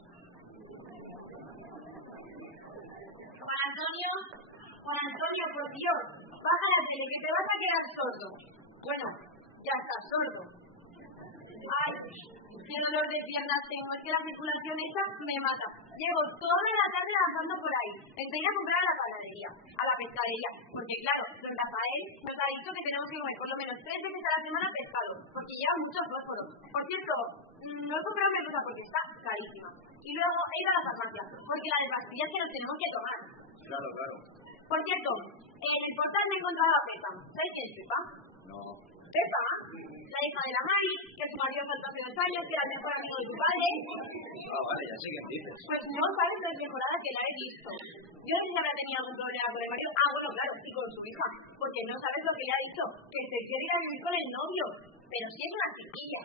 Juan Antonio, por Dios, baja la tele, que te vas a quedar sordo. Bueno, ya estás sordo. Ay, qué dolor de piernas tengo, es que la circulación esta me mata. Llevo toda la tarde avanzando por ahí. Estoy a comprar a la panadería, a la pescadería, porque claro, don Rafael nos ha dicho que tenemos que comer por lo menos 3 veces a la semana pescado, porque lleva mucho fósforo. Por cierto, no he comprado una cosa porque está carísima. Y luego he ido a la farmacia, porque la de pastillas que nos tenemos que tomar. Claro. Por cierto, en el portal me he encontrado a Pepa. ¿Sabes quién es Pepa? No. Pepa, la hija de la Mari, que su marido faltó hace 2 años, que era el mejor amigo de tu padre. Ah, vale, ya sé qué dices. Pues no sabes lo desmejorada que la he visto. Yo no sé si habrá tenido algún problema con el marido. Ah, bueno, claro, y con su hija. Porque no sabes lo que le ha dicho, que se quiere ir a vivir con el novio. Pero si es una chiquilla.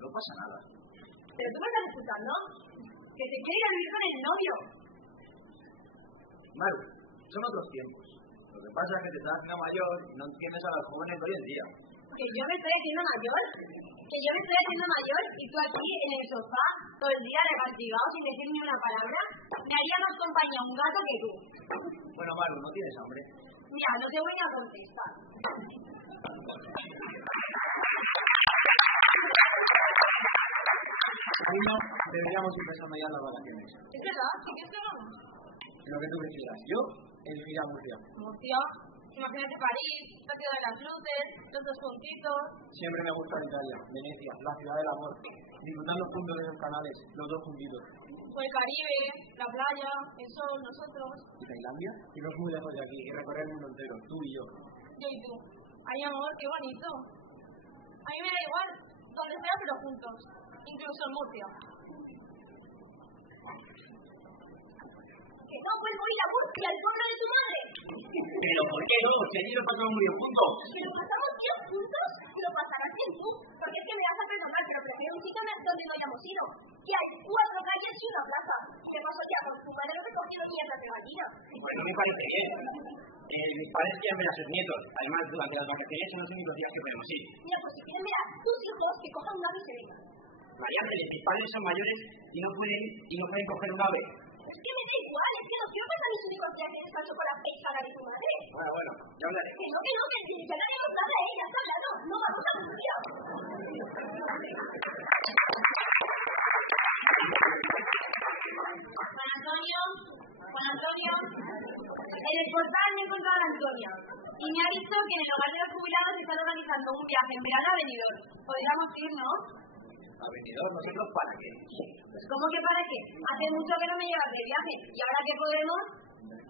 No pasa nada. Pero tú me estás escuchando. Que se quiere ir a vivir con el novio. Maru, son otros tiempos. Lo que pasa es que te estás haciendo mayor y no entiendes a los jóvenes de hoy en día. Que yo me estoy haciendo mayor. Que yo me estoy haciendo mayor y tú aquí en el sofá todo el día regastigado sin decir ni una palabra. Me haría más compañía un gato que tú. Bueno, Maru, ¿no tienes hambre? Mira, no te voy a contestar. Cariño, deberíamos ir pensando ya en las vacaciones. ¿Es verdad? ¿Sí que esto no? Lo que tú prefieras. Yo, elegiría Murcia. Murcia. Imagínate París, la ciudad de las luces, los 2 puntitos. Siempre me gusta Italia, Venecia, la ciudad del amor. Disfrutando juntos de esos canales, los 2 juntitos. O el Caribe, la playa, el sol, nosotros. ¿Y Tailandia? Que no es muy lejos de aquí, y recorrer el mundo entero, tú y yo. Yo y tú. Ay, amor, qué bonito. A mí me da igual, donde sea, pero juntos. Incluso en Murcia. Que no vuelvo a ir a Murcia, al pueblo de tu madre. ¿Pero por qué no? Si allí nos pasamos muy bien juntos. ¿Pero pasamos bien juntos? Lo pasarás bien tú. Porque es que me vas a perdonar, pero prefiero un sitio donde no hayamos ido. Que hay 4 calles y una plaza. ¿Qué pasó ya? Con tu madre no he cogido mierdas de gallina. Bueno, me parece bien. Mis padres quieren ver a sus nietos. Además, durante las vacaciones son los únicos días que podemos ir. Mira, pues si quieren ver a tus hijos, que cojan un ave y se vengan. María Ángeles, mis padres son mayores y no pueden coger un ave. Es que me da igual, es que no quiero pasar mis únicos días de descanso con la pescada de tu madre. Bueno, ya hablaré. Que no, que ya no haremos nada, ya está hablando. No vamos a Murcia. Juan Antonio, en el portal me he encontrado a la Antonia y me ha dicho que en el hogar de los jubilados se están organizando un viaje en verano a Benidorm. Podríamos ir, ¿no? ¿A Benidorm? ¿Nosotros para qué? Pues ¿cómo que para qué? Hace mucho que no me llevas de viaje y ahora que podemos...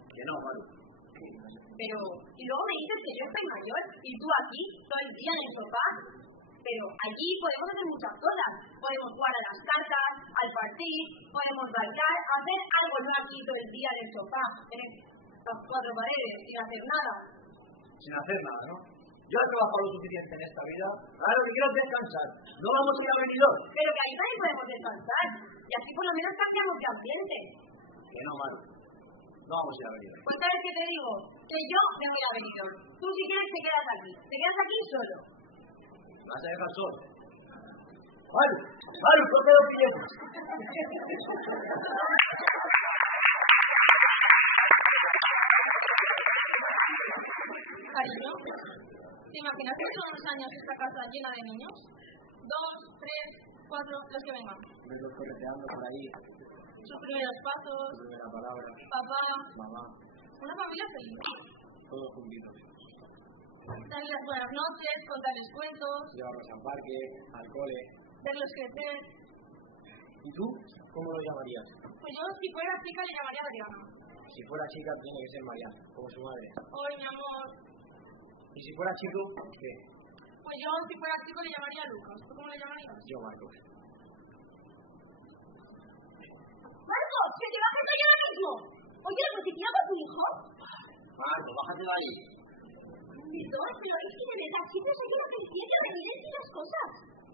Que no, Maru. Pero, y luego me dices que yo estoy mayor y tú aquí, todo el día en el sofá. Pero allí podemos hacer muchas cosas. Podemos jugar a las cartas, al partir, podemos bailar, hacer algo, no aquí todo el día en el sofá, en las 4 paredes, sin hacer nada. Sin hacer nada, ¿no? Yo he trabajado lo suficiente en esta vida. Claro que quiero descansar. No vamos a ir a Benidorm. Pero que ahí también podemos descansar. Y así por lo menos cambiamos de ambiente. Que no, Maru. No vamos a ir a Benidorm. Pues sabes qué te digo, que yo me voy a Benidorm. Tú si quieres te quedas aquí. Te quedas aquí solo. ¿Me vas a dejar solo? Maru, toca los billetes. Cariño, ¿te imaginas que son unos años esta casa llena de niños? 2, 3, 4, los que vengan. Verlos correteando por ahí. Sus primeros pasos. Su primera palabra. Papá. Mamá. Una familia feliz. Todos juntitos. Darle las buenas noches, contarles cuentos, Llevarlos al parque, al cole. verlos crecer. ¿Y tú? ¿Cómo lo llamarías? Pues yo, si fuera chica, le llamaría Adriana. Si fuera chica, tiene que ser Mariana, como su madre. Hoy, mi amor. Y si fuera chico, ¿qué? Pues yo, si fuera chico, le llamaría Lucas. ¿Tú cómo le llamarías? Yo, Marcos. ¡Marcos! ¡Que te bajes ahí ahora mismo! Oye, ¿pues te tiraba tu hijo? Marcos, bájate de ahí. Perdón, pero es que de verdad siempre se queda creciendo de evidentes las cosas.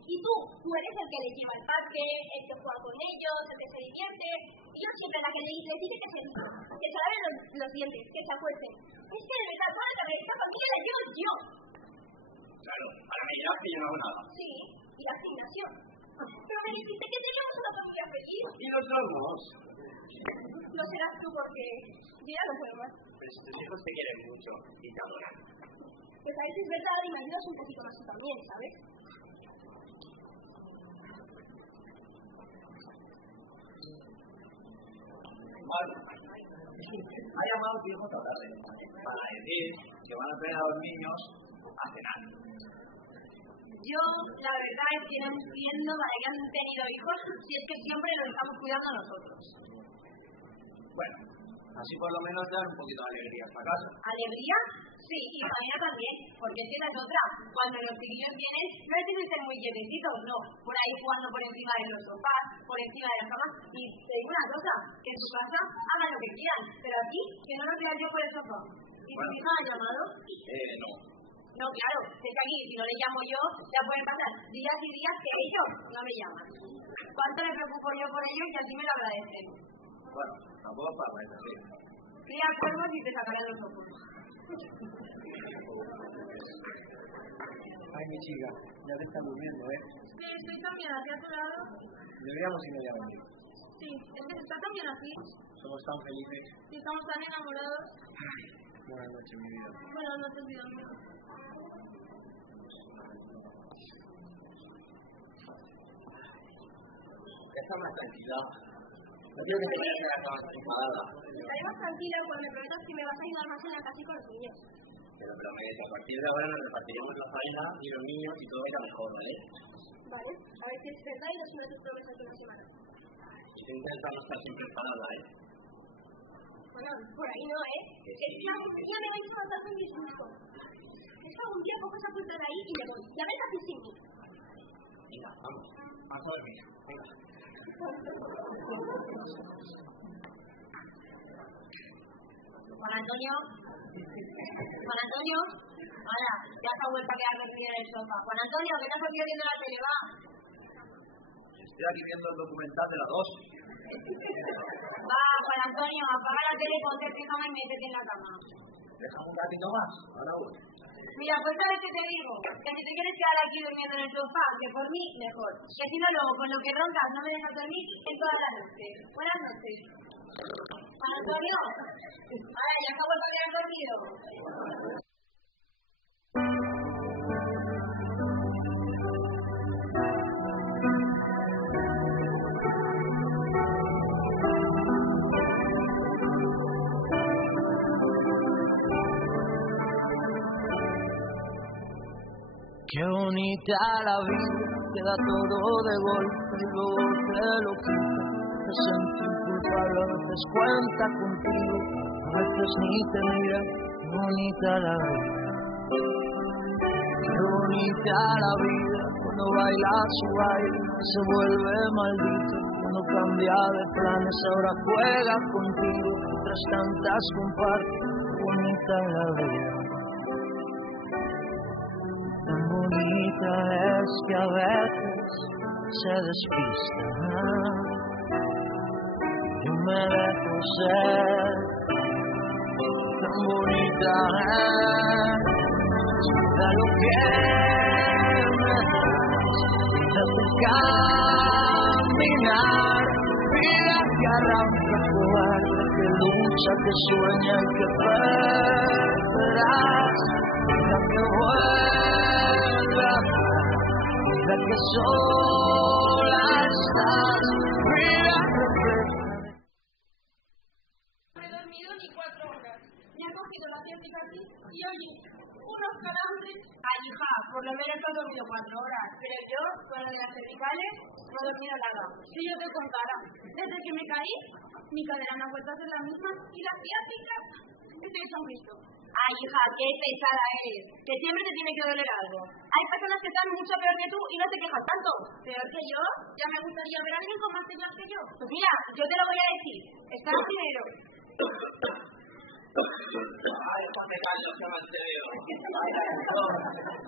Y tú eres el que les lleva al parque, el que juega con ellos, el que se divierte. Y yo siempre la que les dice que se laven los dientes, que se acuesten. Es que de verdad, toda la cabeza familia la llevo yo. Claro, ahora me dirás que yo no hago nada. Sí, y al gimnasio. Pero me dijiste que teníamos una familia feliz. Y nosotros no. No serás tú porque yo ya no puedo más. Pues tus hijos te quieren mucho y te adoran. Pues a veces es verdad y me ayudas un poquito más tú también, ¿sabes? Vale. Ha llamado tu hijo esta tarde para decir que van a traer a los niños a cenar. Yo, la verdad es que no entiendo para qué han tenido hijos si es que siempre los estamos cuidando nosotros. Bueno, así por lo menos te dan un poquito de alegría para casa. ¿Alegría? Sí, y familia también, porque es que esa es otra. Cuando los chiquillos vienen, no les tienen que ser muy llevecitos, no. Por ahí jugando por encima de los sofás, por encima de las camas. Y te digo una cosa, que en su casa hagan lo que quieran, pero aquí, que no nos vean yo por el sofá. ¿Y Bueno. tu hija ha llamado? No. No, claro, es que aquí, si no le llamo yo, ya pueden pasar días y días que ellos no me llaman. ¿Cuánto me preocupo yo por ellos y así me lo agradecen? Bueno, tampoco es para eso, sí. Cría cuervos y te sacarán los ojos. Ay, mi chica, ya te están durmiendo, ¿eh? Sí, estoy también aquí a tu lado. Deberíamos irnos ya a dormir. Sí, es que se está también así. Somos tan felices. Sí, estamos tan enamorados. Buenas noches, mi vida. Buenas noches, vida mía. Está más tranquila. No quiero que te vayas a la cama enfadada. Estaré más tranquila cuando me prometas que me vas a ayudar más en la casa y con los niños. Pero prometo, a partir de ahora nos repartiremos la faena y los niños y todo irá mejor, ¿vale? Vale, a ver si es verdad y no se me tus promesas de una semana. Intenta no estar siempre enfadada, ¿eh? Bueno, por ahí no, ¿eh? Es que algún día me vais a notar con mis hijos. Es que algún día cojo esa puerta de ahí y me voy. Ya ves así sin mí. Venga, vamos. Vamos a dormir. Venga. Juan Antonio. Juan Antonio. Ahora, ya se ha vuelto a quedar dormido en el sofá. Juan Antonio, ¿qué te has metido viendo la tele? Va. Estoy aquí viendo el documental de la 2. Va, Juan Antonio, apaga la tele, ponte en cama y métete en la cama. Déjame un ratito más. Ahora voy. Mira, pues sabes qué te digo, que si te quieres quedar aquí durmiendo en el sofá, que por mí, mejor. Que si no, luego, con lo que roncas, no me dejas dormir en toda la noche. Buenas noches. Juan Antonio, ahora ya acabo de haber dormido. Qué bonita la vida, te da todo de golpe y luego te lo quita. Te sentí culpable, a veces cuenta contigo, a veces ni te mira. Qué bonita la vida. Qué bonita la vida, cuando baila su baile se vuelve maldito. Cuando cambia de planes ahora juega contigo, otras tantas comparte. Qué bonita la vida. Tan bonita es que a veces se despista. Yo me dejo ser. Tan bonita es de lo que me das, de tu caminar, vida que arranca fuerte, que lucha, que sueña y que perderás, vida que vuelve a vida que sola estás, vida No he dormido ni 4 horas. Me han cogido la científica aquí y oye, unos calambres. Ay, hija, por lo menos no he dormido 4 horas, pero yo, con lo de las cervicales, no he dormido nada. Si yo te contara, desde que me caí, mi cadera no ha vuelto a ser la misma y la ciática, ¿qué te han visto? Ay, hija, qué pesada eres, que siempre te tiene que doler algo. Hay personas que están mucho peor que tú y no te quejas tanto. Peor que yo, ya me gustaría ver a alguien con más señas que yo. Pues mira, yo te lo voy a decir, está en dinero. Ay, ponme caldo, que más te veo.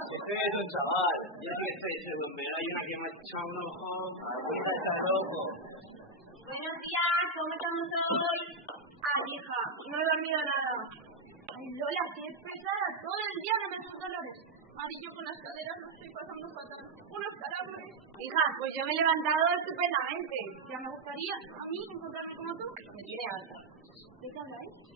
Estoy es un chaval. Ya que estáis en un verano, hay una que me ha echado un ojo. Ahora está loco. Buenos días, ¿cómo estamos hoy? Ay, hija, no he dormido nada. Ay, Lola, qué pesada, todo el día me meto dolores. Ay, yo con las caderas no estoy pasando fatal. Unos calambres. Hija, pues yo me he levantado estupendamente. Ya me gustaría a mí encontrarme como tú. Me tiene alta. ¿De qué habláis?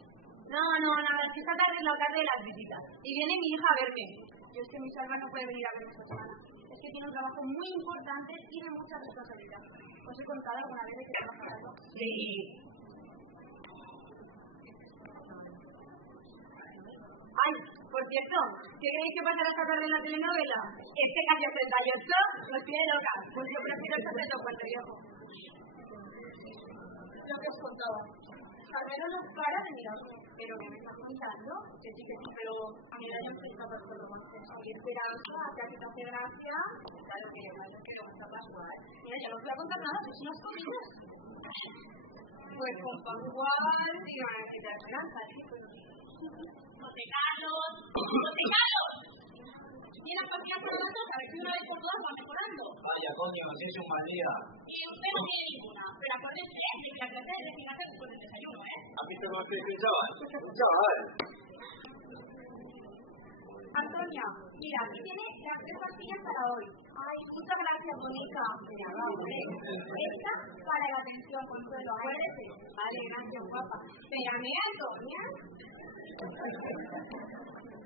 No, es que esta tarde es la tarde de las visitas. Y viene mi hija a verme. Yo es que mi Salva no puede venir a verme esta semana. Es que tiene un trabajo muy importante y de mucha responsabilidad. ¿Os he contado alguna vez de que trabaja algo? Sí. Ay, por cierto, ¿qué creéis que pasará esta tarde en la telenovela? Este Calle 38 nos tiene loca. Pues yo prefiero el secreto Puerto Viejo. Lo que os contaba. Al menos no para de mirarme. ¿Pero que me estás mirando? Que sí, pero a mí ya me está pasando más. Estoy esperando a que te hace gracia. Claro que me gusta Pascual. Mira, ya no os voy a contar nada, sois unas comidas. Pues con Pascual, digo, que te esperanza, ¡No te calos! Tienes confianza en nosotros, a ver si una vez por todas va mejorando. Vaya, coño, así es un mal día. Y usted no tiene ninguna, pero acuérdese de que la clase de desayunar después del desayuno, ¿eh? Aquí tengo que decir, chaval. Antonia, mira, aquí tiene las 3 pastillas para hoy. Ay, muchas gracias, bonita. Esta para la atención, Consuelo, acuérdese. Vale, gracias, guapa. Espérame, Antonia.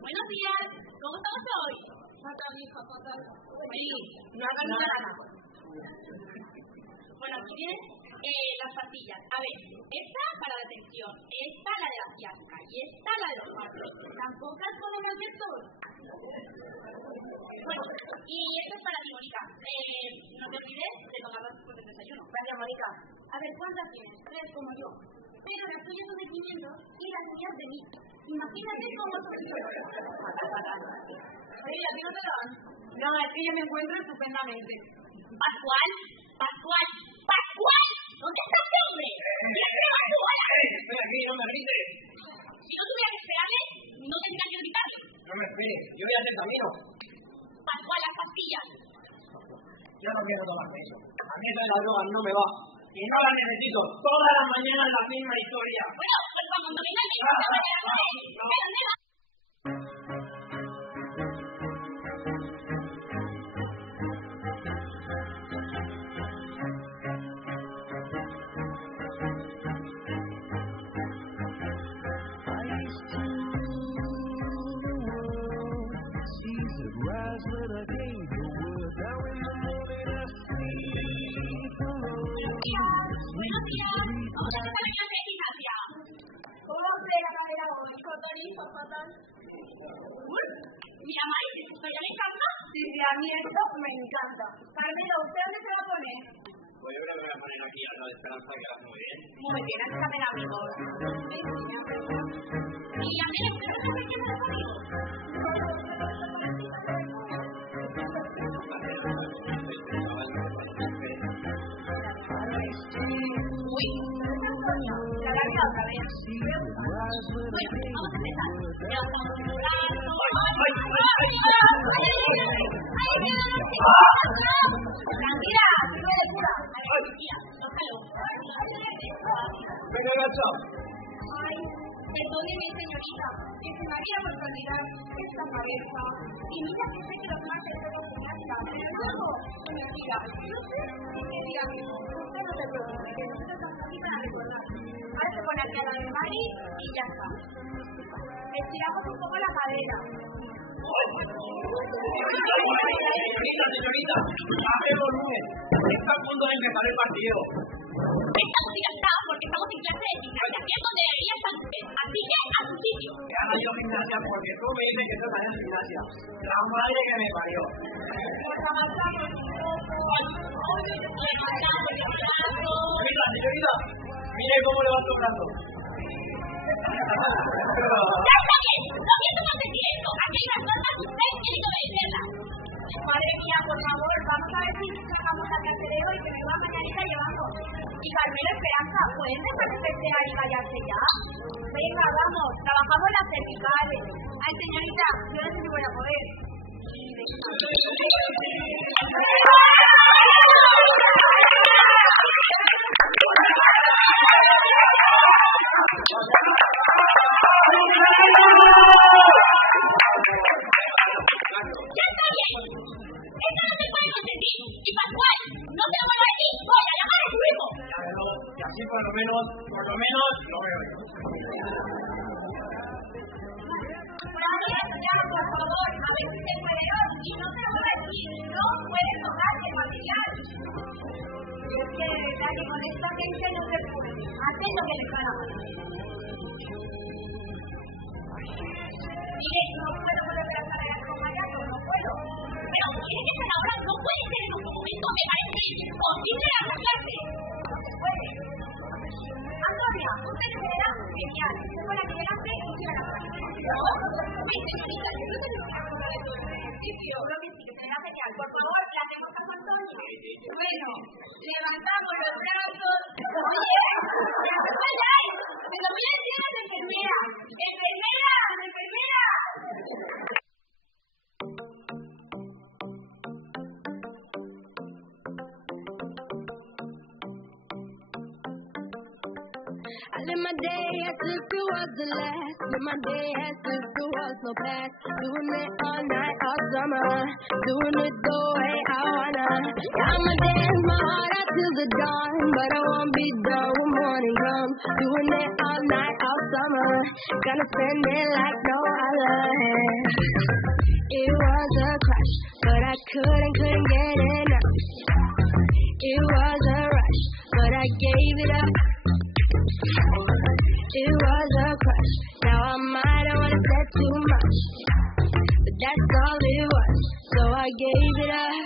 Buenos días, ¿cómo estamos hoy? Fatal, hija, fatal. Oye, no hagas nada. Bueno, aquí tienes las pastillas. A ver, esta para la tensión, esta la de la ciática y esta la de los matos. ¿Tampoco las podemos ver todos? Bueno, y esto es para ti, Mónica. No te olvides de tomarlas después del desayuno. Gracias, Mónica. A ver, ¿cuántas tienes? 3 como yo. Pero las tuyas son de 500 y las mías de 1000. Imagínate cómo son. Oye, ¿a ti no te lo dan? No, es que yo me encuentro estupendamente. Pascual. ¿Dónde está este hombre? Estoy aquí, no me grites. Si no tuviera que esperarle, no tendría que gritarle. No me esperes, yo voy a hacer camino. Pascual, las pastillas. Yo no quiero tomarme eso. A mí esa de las drogas no me va. Y no la necesito. Todas las mañanas la misma historia. Bueno, pues cuando venga el médico, te vaya a la vez. Mira, Mari, ¿esto ya le encanta? Sí, a mí esto me encanta. Carmelo, ¿usted dónde se va a poner? Pues yo creo que voy a poner aquí a la de Esperanza, que va muy bien. Muy bien, así también amigos. Y a mí, ¿usted no sabe quién es conmigo? Uy, la larga otra vez. Bueno, vamos a empezar. Ya estamos en tranquila, no de cura. Tócalo. Venga, gacho. Ay, perdóneme, señorita, que se me había vuelto a olvidar esta cabeza. Y mira que sé que los más se pueden señalita, pero luego se me olvida. No sé qué día mismo. Usted no se preocupe, que nosotros estamos aquí para recordar. Ahora se pone aquí a la de Mari y ya está. Estiramos un poco la cadera. Señorita, hace volumen. Está a punto de empezar el partido. estamos dilatados porque estamos en clase de gimnasia, que es donde debería estar usted. Así que a su sitio. Que haga yo gimnasia porque tú me dices que tú estás en gimnasia. La madre que me parió. Mira, señorita, mire cómo le va soplando. ¡Ya está bien! ¡No pienso más decir esto! Aquí hay unas normas que usted tiene que obedecerlas. Madre mía, por favor, vamos a ver si sacamos la clase de hoy, que me va mañanita llevando. Y Carmelo, Esperanza, ¿pueden dejar de festejar y callarse ya? Venga, vamos, trabajamos las cervicales. Ay, señorita, yo no sé si voy a poder. Por lo menos lo veo yo. Ya, por favor, a ver si se puede hoy y no se puede decir, no puede tocarse material. Y es que de verdad que con esta gente no se puede. Hacen lo que les da la gana. Mire, no puedo volver a estar allá con Mariano, no puedo. Pero tiene que ser ahora, no puede ser en otro momento, me parece imposible arreglarse. No se puede. Antonia, usted le será genial. Con la que llegaste y se la ¿no? Me necesita que no se lo haga de todo el principio. Lo que sí que será genial. Por favor, le hacemos a Antonia. Bueno, levantamos los brazos. Oye, se lo voy a decir a la enfermera. ¡Enfermera! ¡Enfermera! I live my day as if it was the last. Live my day as if there was no past. Doing it all night, all summer. Doing it the way I wanna. Yeah, I'ma dance my heart out till the dawn, but I won't be done when morning comes. Doing it all night, all summer. Gonna spend it like no other. It was a crush, but I couldn't get enough. It was a rush, but I gave it up. It was a crush. Now I might have wanna said too much, but that's all it was. So I gave it up.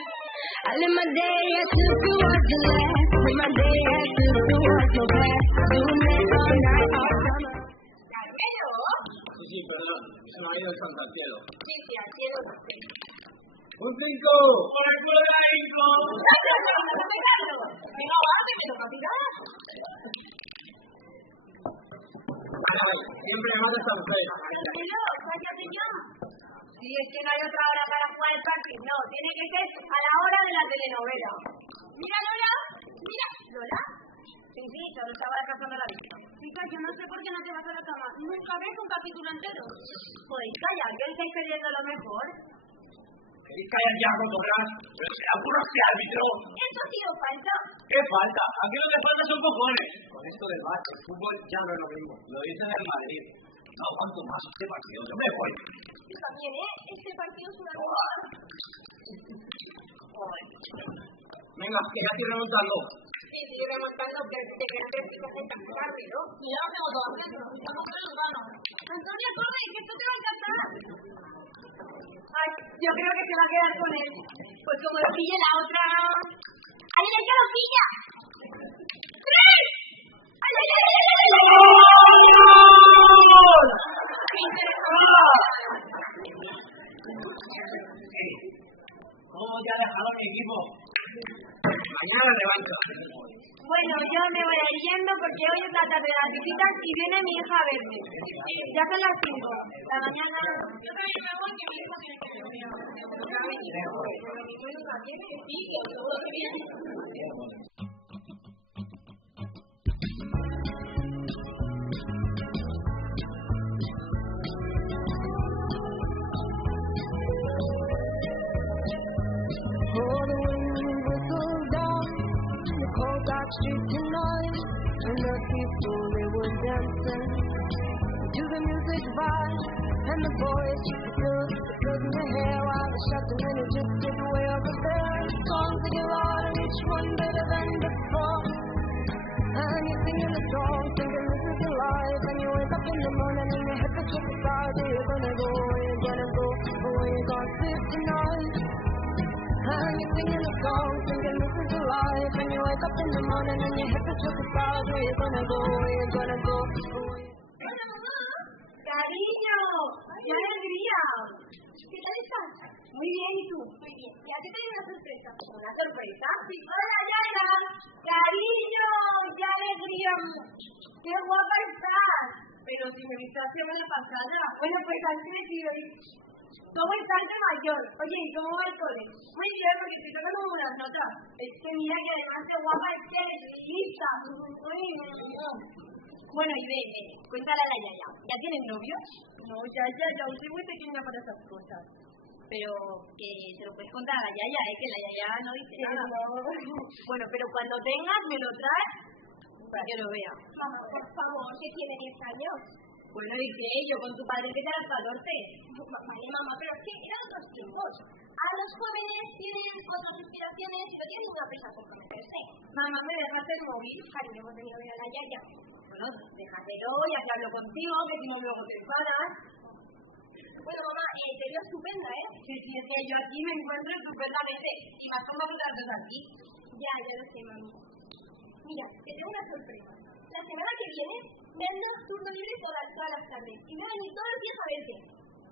I live my day as if it was the last. Live my day as if it was no past. Doing it all night, all summer. Sí, perdón, se me ha ido el santo al cielo. Sí, al cielo. ¡Un 5! ¡Por el culo de 5! ¡Venga, aguante, que lo capitán! Siempre llamas a San José. Carmelo, vaya señor. Si es que no hay otra hora para jugar al parking, no, tiene que ser a la hora de la telenovela. Mira, Lola, mira, ¿Lola? Sí, solo estaba descansando la vista. Chica, yo no sé por qué no te vas a la cama. Nunca ves un capítulo entero. Podéis callar, que estáis perdiendo lo mejor. ¿Queréis callar ya, Cotorras? Pero será puro este árbitro. Eso ha sido falta. ¿Qué falta? Aquí lo que falta son cojones. Con esto del básquet, el fútbol ya no es lo mismo. Lo dicen en Madrid. No aguanto más este partido. Yo me voy. Yo también, este partido es una Venga, que ya estoy remontando. Sí, sigue remontando, que de que no te explicas el tan rápido. Y ya lo tengo todo. Antonia, corre, que esto te va a encantar. Ay, yo creo que se va a quedar con él. Pues como lo pille la otra... ¡Ay, ya lo pilla! ¡Tres! ¡Ay, ay, ay, ay, ay! ¡Qué interesante! ¿Cómo te ha dejado mi equipo? Mañana levanta. Bueno, yo me voy a ir yendo porque hoy es la tarde de las visitas y viene mi hija a verme. Ya son las 5. La mañana... Yo también me voy, que mi hija tiene que verme. Sí, que seguro que viene. Street tonight, and the people they were dancing to the music vibe, and the boys stood in their hair while the shouting and it just did way over there. Songs that get louder, each one better than before. And heart's lifting noise. And you're singing a song, thinking this is your life. And you wake up in the morning and your head is just a stars. Where you gonna go, where you gonna go? Hola, mamá. Cariño, qué alegría. ¿Qué tal estás? Muy bien, ¿y tú? Muy bien. Ya te tengo una sorpresa. ¿Una sorpresa? Sí. Hola, Yaya. Cariño, qué alegría. Qué guapa estás. Pero si me viste la semana pasada. Bueno, pues has crecido. ¿Cómo estás de mayor? Oye, ¿y cómo va el cole? Muy bien, porque estoy tocando buenas notas. Es que mira que además de guapa es que eres lista. Bueno, y ve, cuéntale a la Yaya. ¿Ya tienes novio? No, Yaya, ya aún soy muy pequeña para esas cosas. Pero que te lo puedes contar a la Yaya, que la Yaya no dice nada. No. Bueno, pero cuando tengas me lo traes para que lo vea. Mamá, por favor, que tiene 10 años. Bueno, ¿y qué? Yo con tu padre que te das 14. Vale, mamá, pero es que eran otros tiempos. Ahora los jóvenes tienen otras inspiraciones y no tienen una prisa por conocerse. Mamá, ¿me dejaste el móvil? Cariño, hemos venido a ver a la Yaya. Bueno, déjatelo, ya que hablo contigo, que si no luego te enfadas. Bueno, mamá, te veo estupenda, ¿eh? Sí, es que yo aquí me encuentro estupendamente. Y más como las dos aquí. Ya lo sé, mami. Mira, te tengo una sorpresa. La semana que viene me han dado turno libre todas las tardes. Y me van a venir todos los días a verte.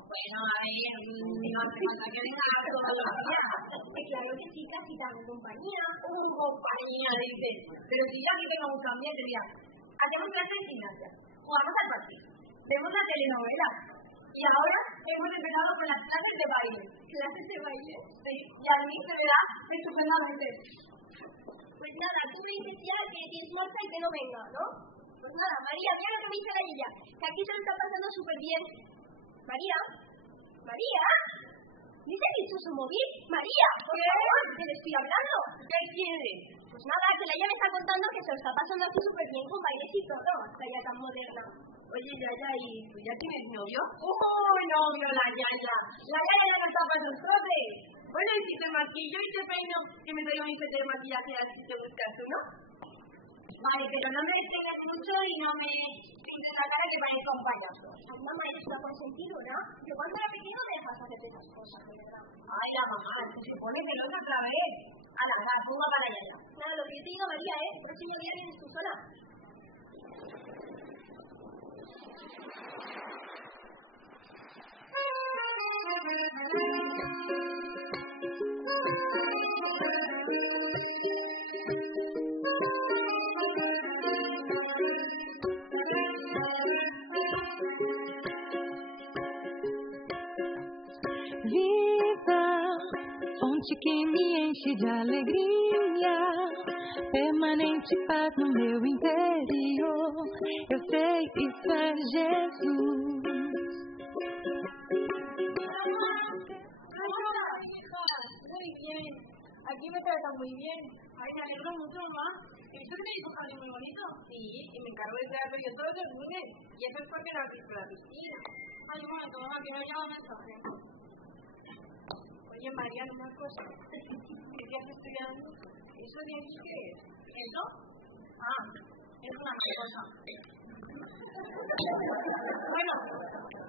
Bueno, a ver, no hace falta que venga todos los días. Claro que sí, casi tan compañía. Compañía, dice. Pero si ya que tengo un cambio, te diría, hacemos clases de gimnasia, jugamos al partido, vemos la telenovela. Y ahora hemos empezado con las clases de baile. ¿Clases de baile? Sí, y a mí se me da estupendamente. Pues nada, tú me dices ya que tienes muerta y que no venga, ¿no? Pues nada, María, mira lo que me dice la niña, que aquí se lo está pasando súper bien. María, María, ¿ni te has visto su móvil? María, por favor, que le estoy hablando. ¿Qué quiere? Pues nada, que la ella me está contando que se lo está pasando aquí súper bien con bailes y todo, hasta ya tan moderna. Oye, Yaya, ¿y tú ya tienes novio? ¡Uy, novio, la Yaya! ¡La Yaya ya no está para sus trotes! Bueno, y si te maquillo y te peino, que me traigo mi set de maquillaje así te buscas tú, ¿no? Vale, pero no me detengas mucho y no me pintes la cara que parezca un payaso. Ay, mamá, eres una consentido, ¿no? Yo cuando era pequeño me dejas hacer esas cosas, de verdad. Ay, la mamá, se supone que no es otra vez. A la fuga para allá. Nada, lo que yo te digo, María, el próximo día vienes tú sola. Vida, fonte que me enche de alegria, permanente paz no meu interior. Eu sei, isso é Jesus. Muy bien. Aquí me tratan muy bien. Ay, me alegro mucho, mamá. ¿Esto me dijo jardín muy bonito? Sí, y me encargo de traer yo todos los lunes. Y eso es porque no has visto la piscina. Ay, un momento, mamá, que no llama mensaje. Oye, María, una cosa. ¿Qué estás estudiando? ¿Eso de aquí qué es? ¿Eso? Ah, es una cosa. Bueno,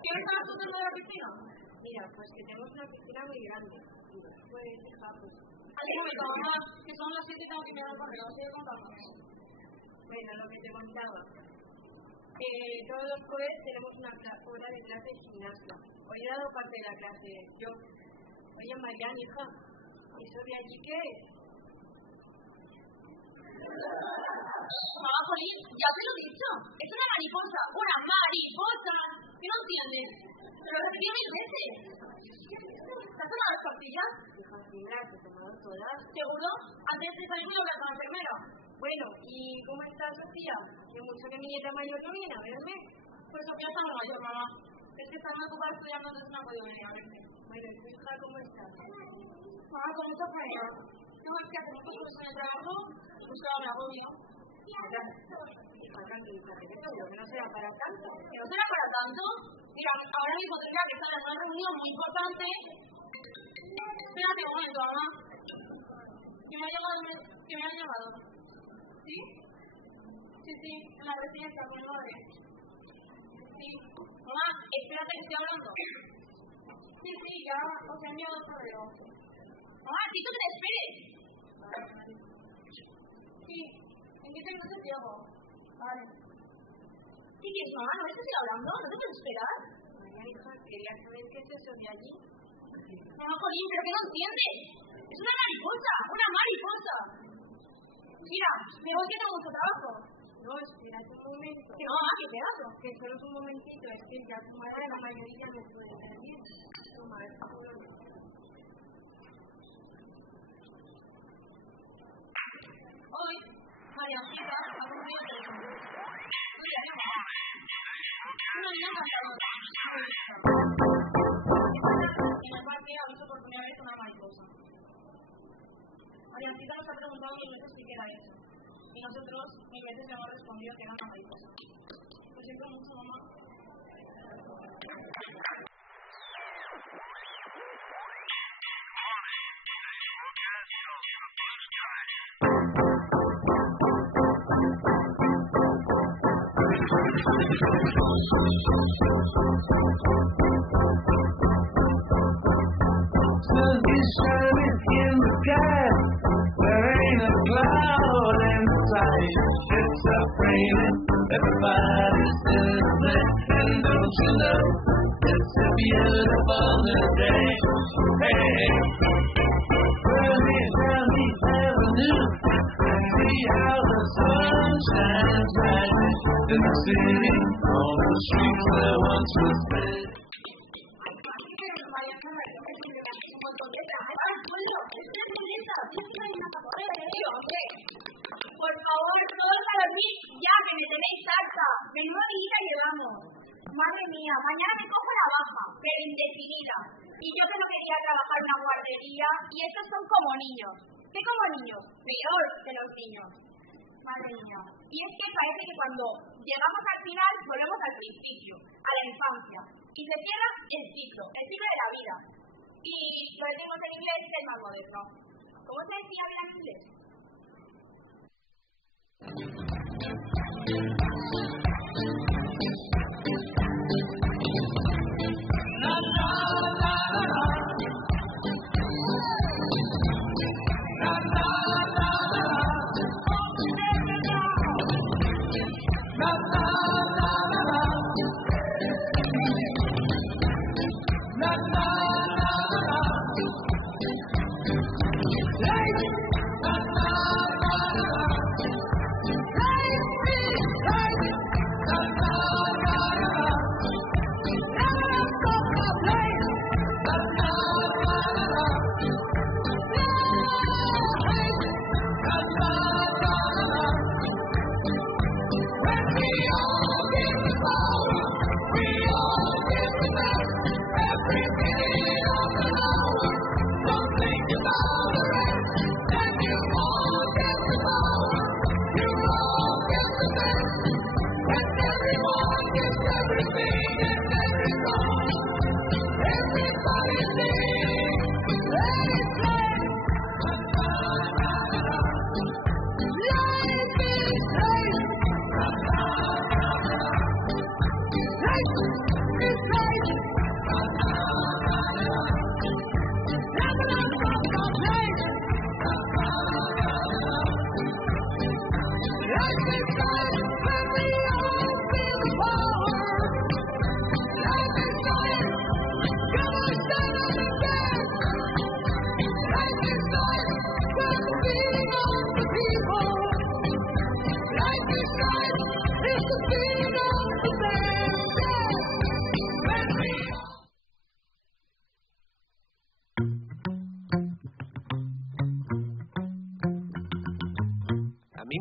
¿qué me estabas contando de la piscina? Mira, pues que tenemos una piscina muy grande. Pues, dejarlo. Ay, un momento, mamá, que son las 7 y tengo que mirar el correo. ¿Sigue contando? Bueno, lo que te contaba. Todos los jueves tenemos una hora de clase de gimnasia. Hoy he dado parte de la clase yo. Oye, Mariana, hija, ¿eso de allí qué es? Mamá, Jolín, ya te lo he dicho. Es una mariposa. ¡Una mariposa! ¿Qué no entiendes? Pero lo repetí 1000 veces. ¿Te has tomado las pastillas? Hija, sí, me las he tomado todas. ¿Seguro? Antes de salir me hablas con la enfermera. Bueno, ¿y cómo estás, Sofía? Que mucho que mi nieta mayor no viene a verme. Pues Sofía está muy mayor, mamá. Es que está muy ocupada estudiando, entonces no ha podido venir a verme. Bueno, ¿y tu hija cómo está? Mamá, con mucho frío. Tengo que hacer muchas cosas en el trabajo, pues claro, me agobio. Hija, tranquilízate, que seguro que no será para tanto. ¿Que no será para tanto? Mira, ahora mismo tendría que estar en una reunión muy importante. Espérate un momento, mamá. Que me han llamado. ¿Sí? Sí, en la residencia con mi madre. Sí. Mamá, espérate que estoy hablando. Sí, ya os he enviado el correo. Mamá, ¿sí tú que te esperes? Sí, en 15 minutos llego. Vale. ¿Qué quieres, mamá? ¿No estás hablando? ¿No te puedes esperar? María, hija, quería saber qué es eso de allí. No, Jolín, ¿pero qué no entiendes? Es una mariposa, una mariposa. Mira, me voy que tengo mucho trabajo. No, espera un momento. Que no, mamá, que pedazo. Que solo es un momentito, es que ya tu madre la mayoría me puede servir. Tu madre, hoy, María Chica ha cumplido 3 años. Mira, mamá. Una niña encantadora. En el parque ha visto por primera vez una mariposa. María Chica nos ha preguntado 1000 veces si qué era eso. Y nosotros 1000 veces le hemos respondido que era una mariposa. Lo siento mucho, mamá. Sun is shining in the sky. There ain't a cloud in sight. It's a raining. Everybody's celebrating. And don't you know it's a beautiful day? Hey, running down the avenue. See how the sun shines brightly in the city. On the streets where once was dead. Por favor, todos a dormir ya, que me tenéis harta. Menuda vida llevamos. Madre mía, mañana me cojo la baja, pero indefinida. Y yo que no quería trabajar en una guardería, y estos son como niños. ¿Qué como niños? Peor que los niños. Madre mía. Y es que parece que cuando llegamos al final, volvemos al principio, a la infancia. Y se cierra el ciclo de la vida. Y lo decimos en inglés, es más moderno. ¿Cómo se decía en inglés?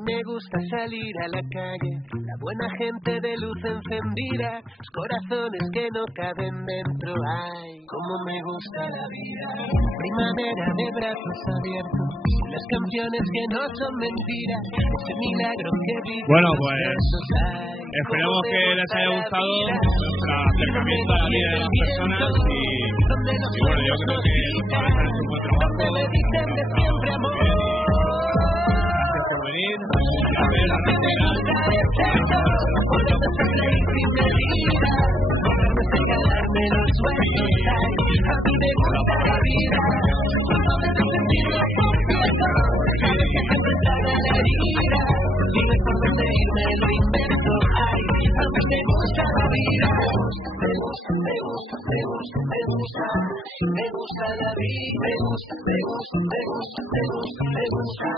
Me gusta salir a la calle, la buena gente de luz encendida, los corazones que no caben dentro. Ay, cómo me gusta la vida, primavera de brazos abiertos, las canciones que no son mentiras, ese milagro que vive. Bueno, pues esperamos que les haya gustado nuestro acercamiento a la vida de las personas y bueno, yo creo que los padres han hecho un buen trabajo. Venir, a ver la realidad. A mí me gusta la vida, cuando me hace sentir lo confieso, cada que siempre traga la herida, dime por dónde irme, lo intento, ay, a mí me gusta la vida, me gusta, me gusta, me gusta, me gusta, me gusta la vida, me gusta, me gusta, me gusta, me gusta, me gusta,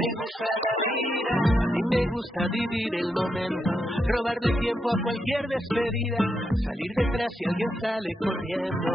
me gusta la vida, y me gusta vivir el momento, robarle tiempo a cualquier despedida, salir detrás si alguien sale corriendo.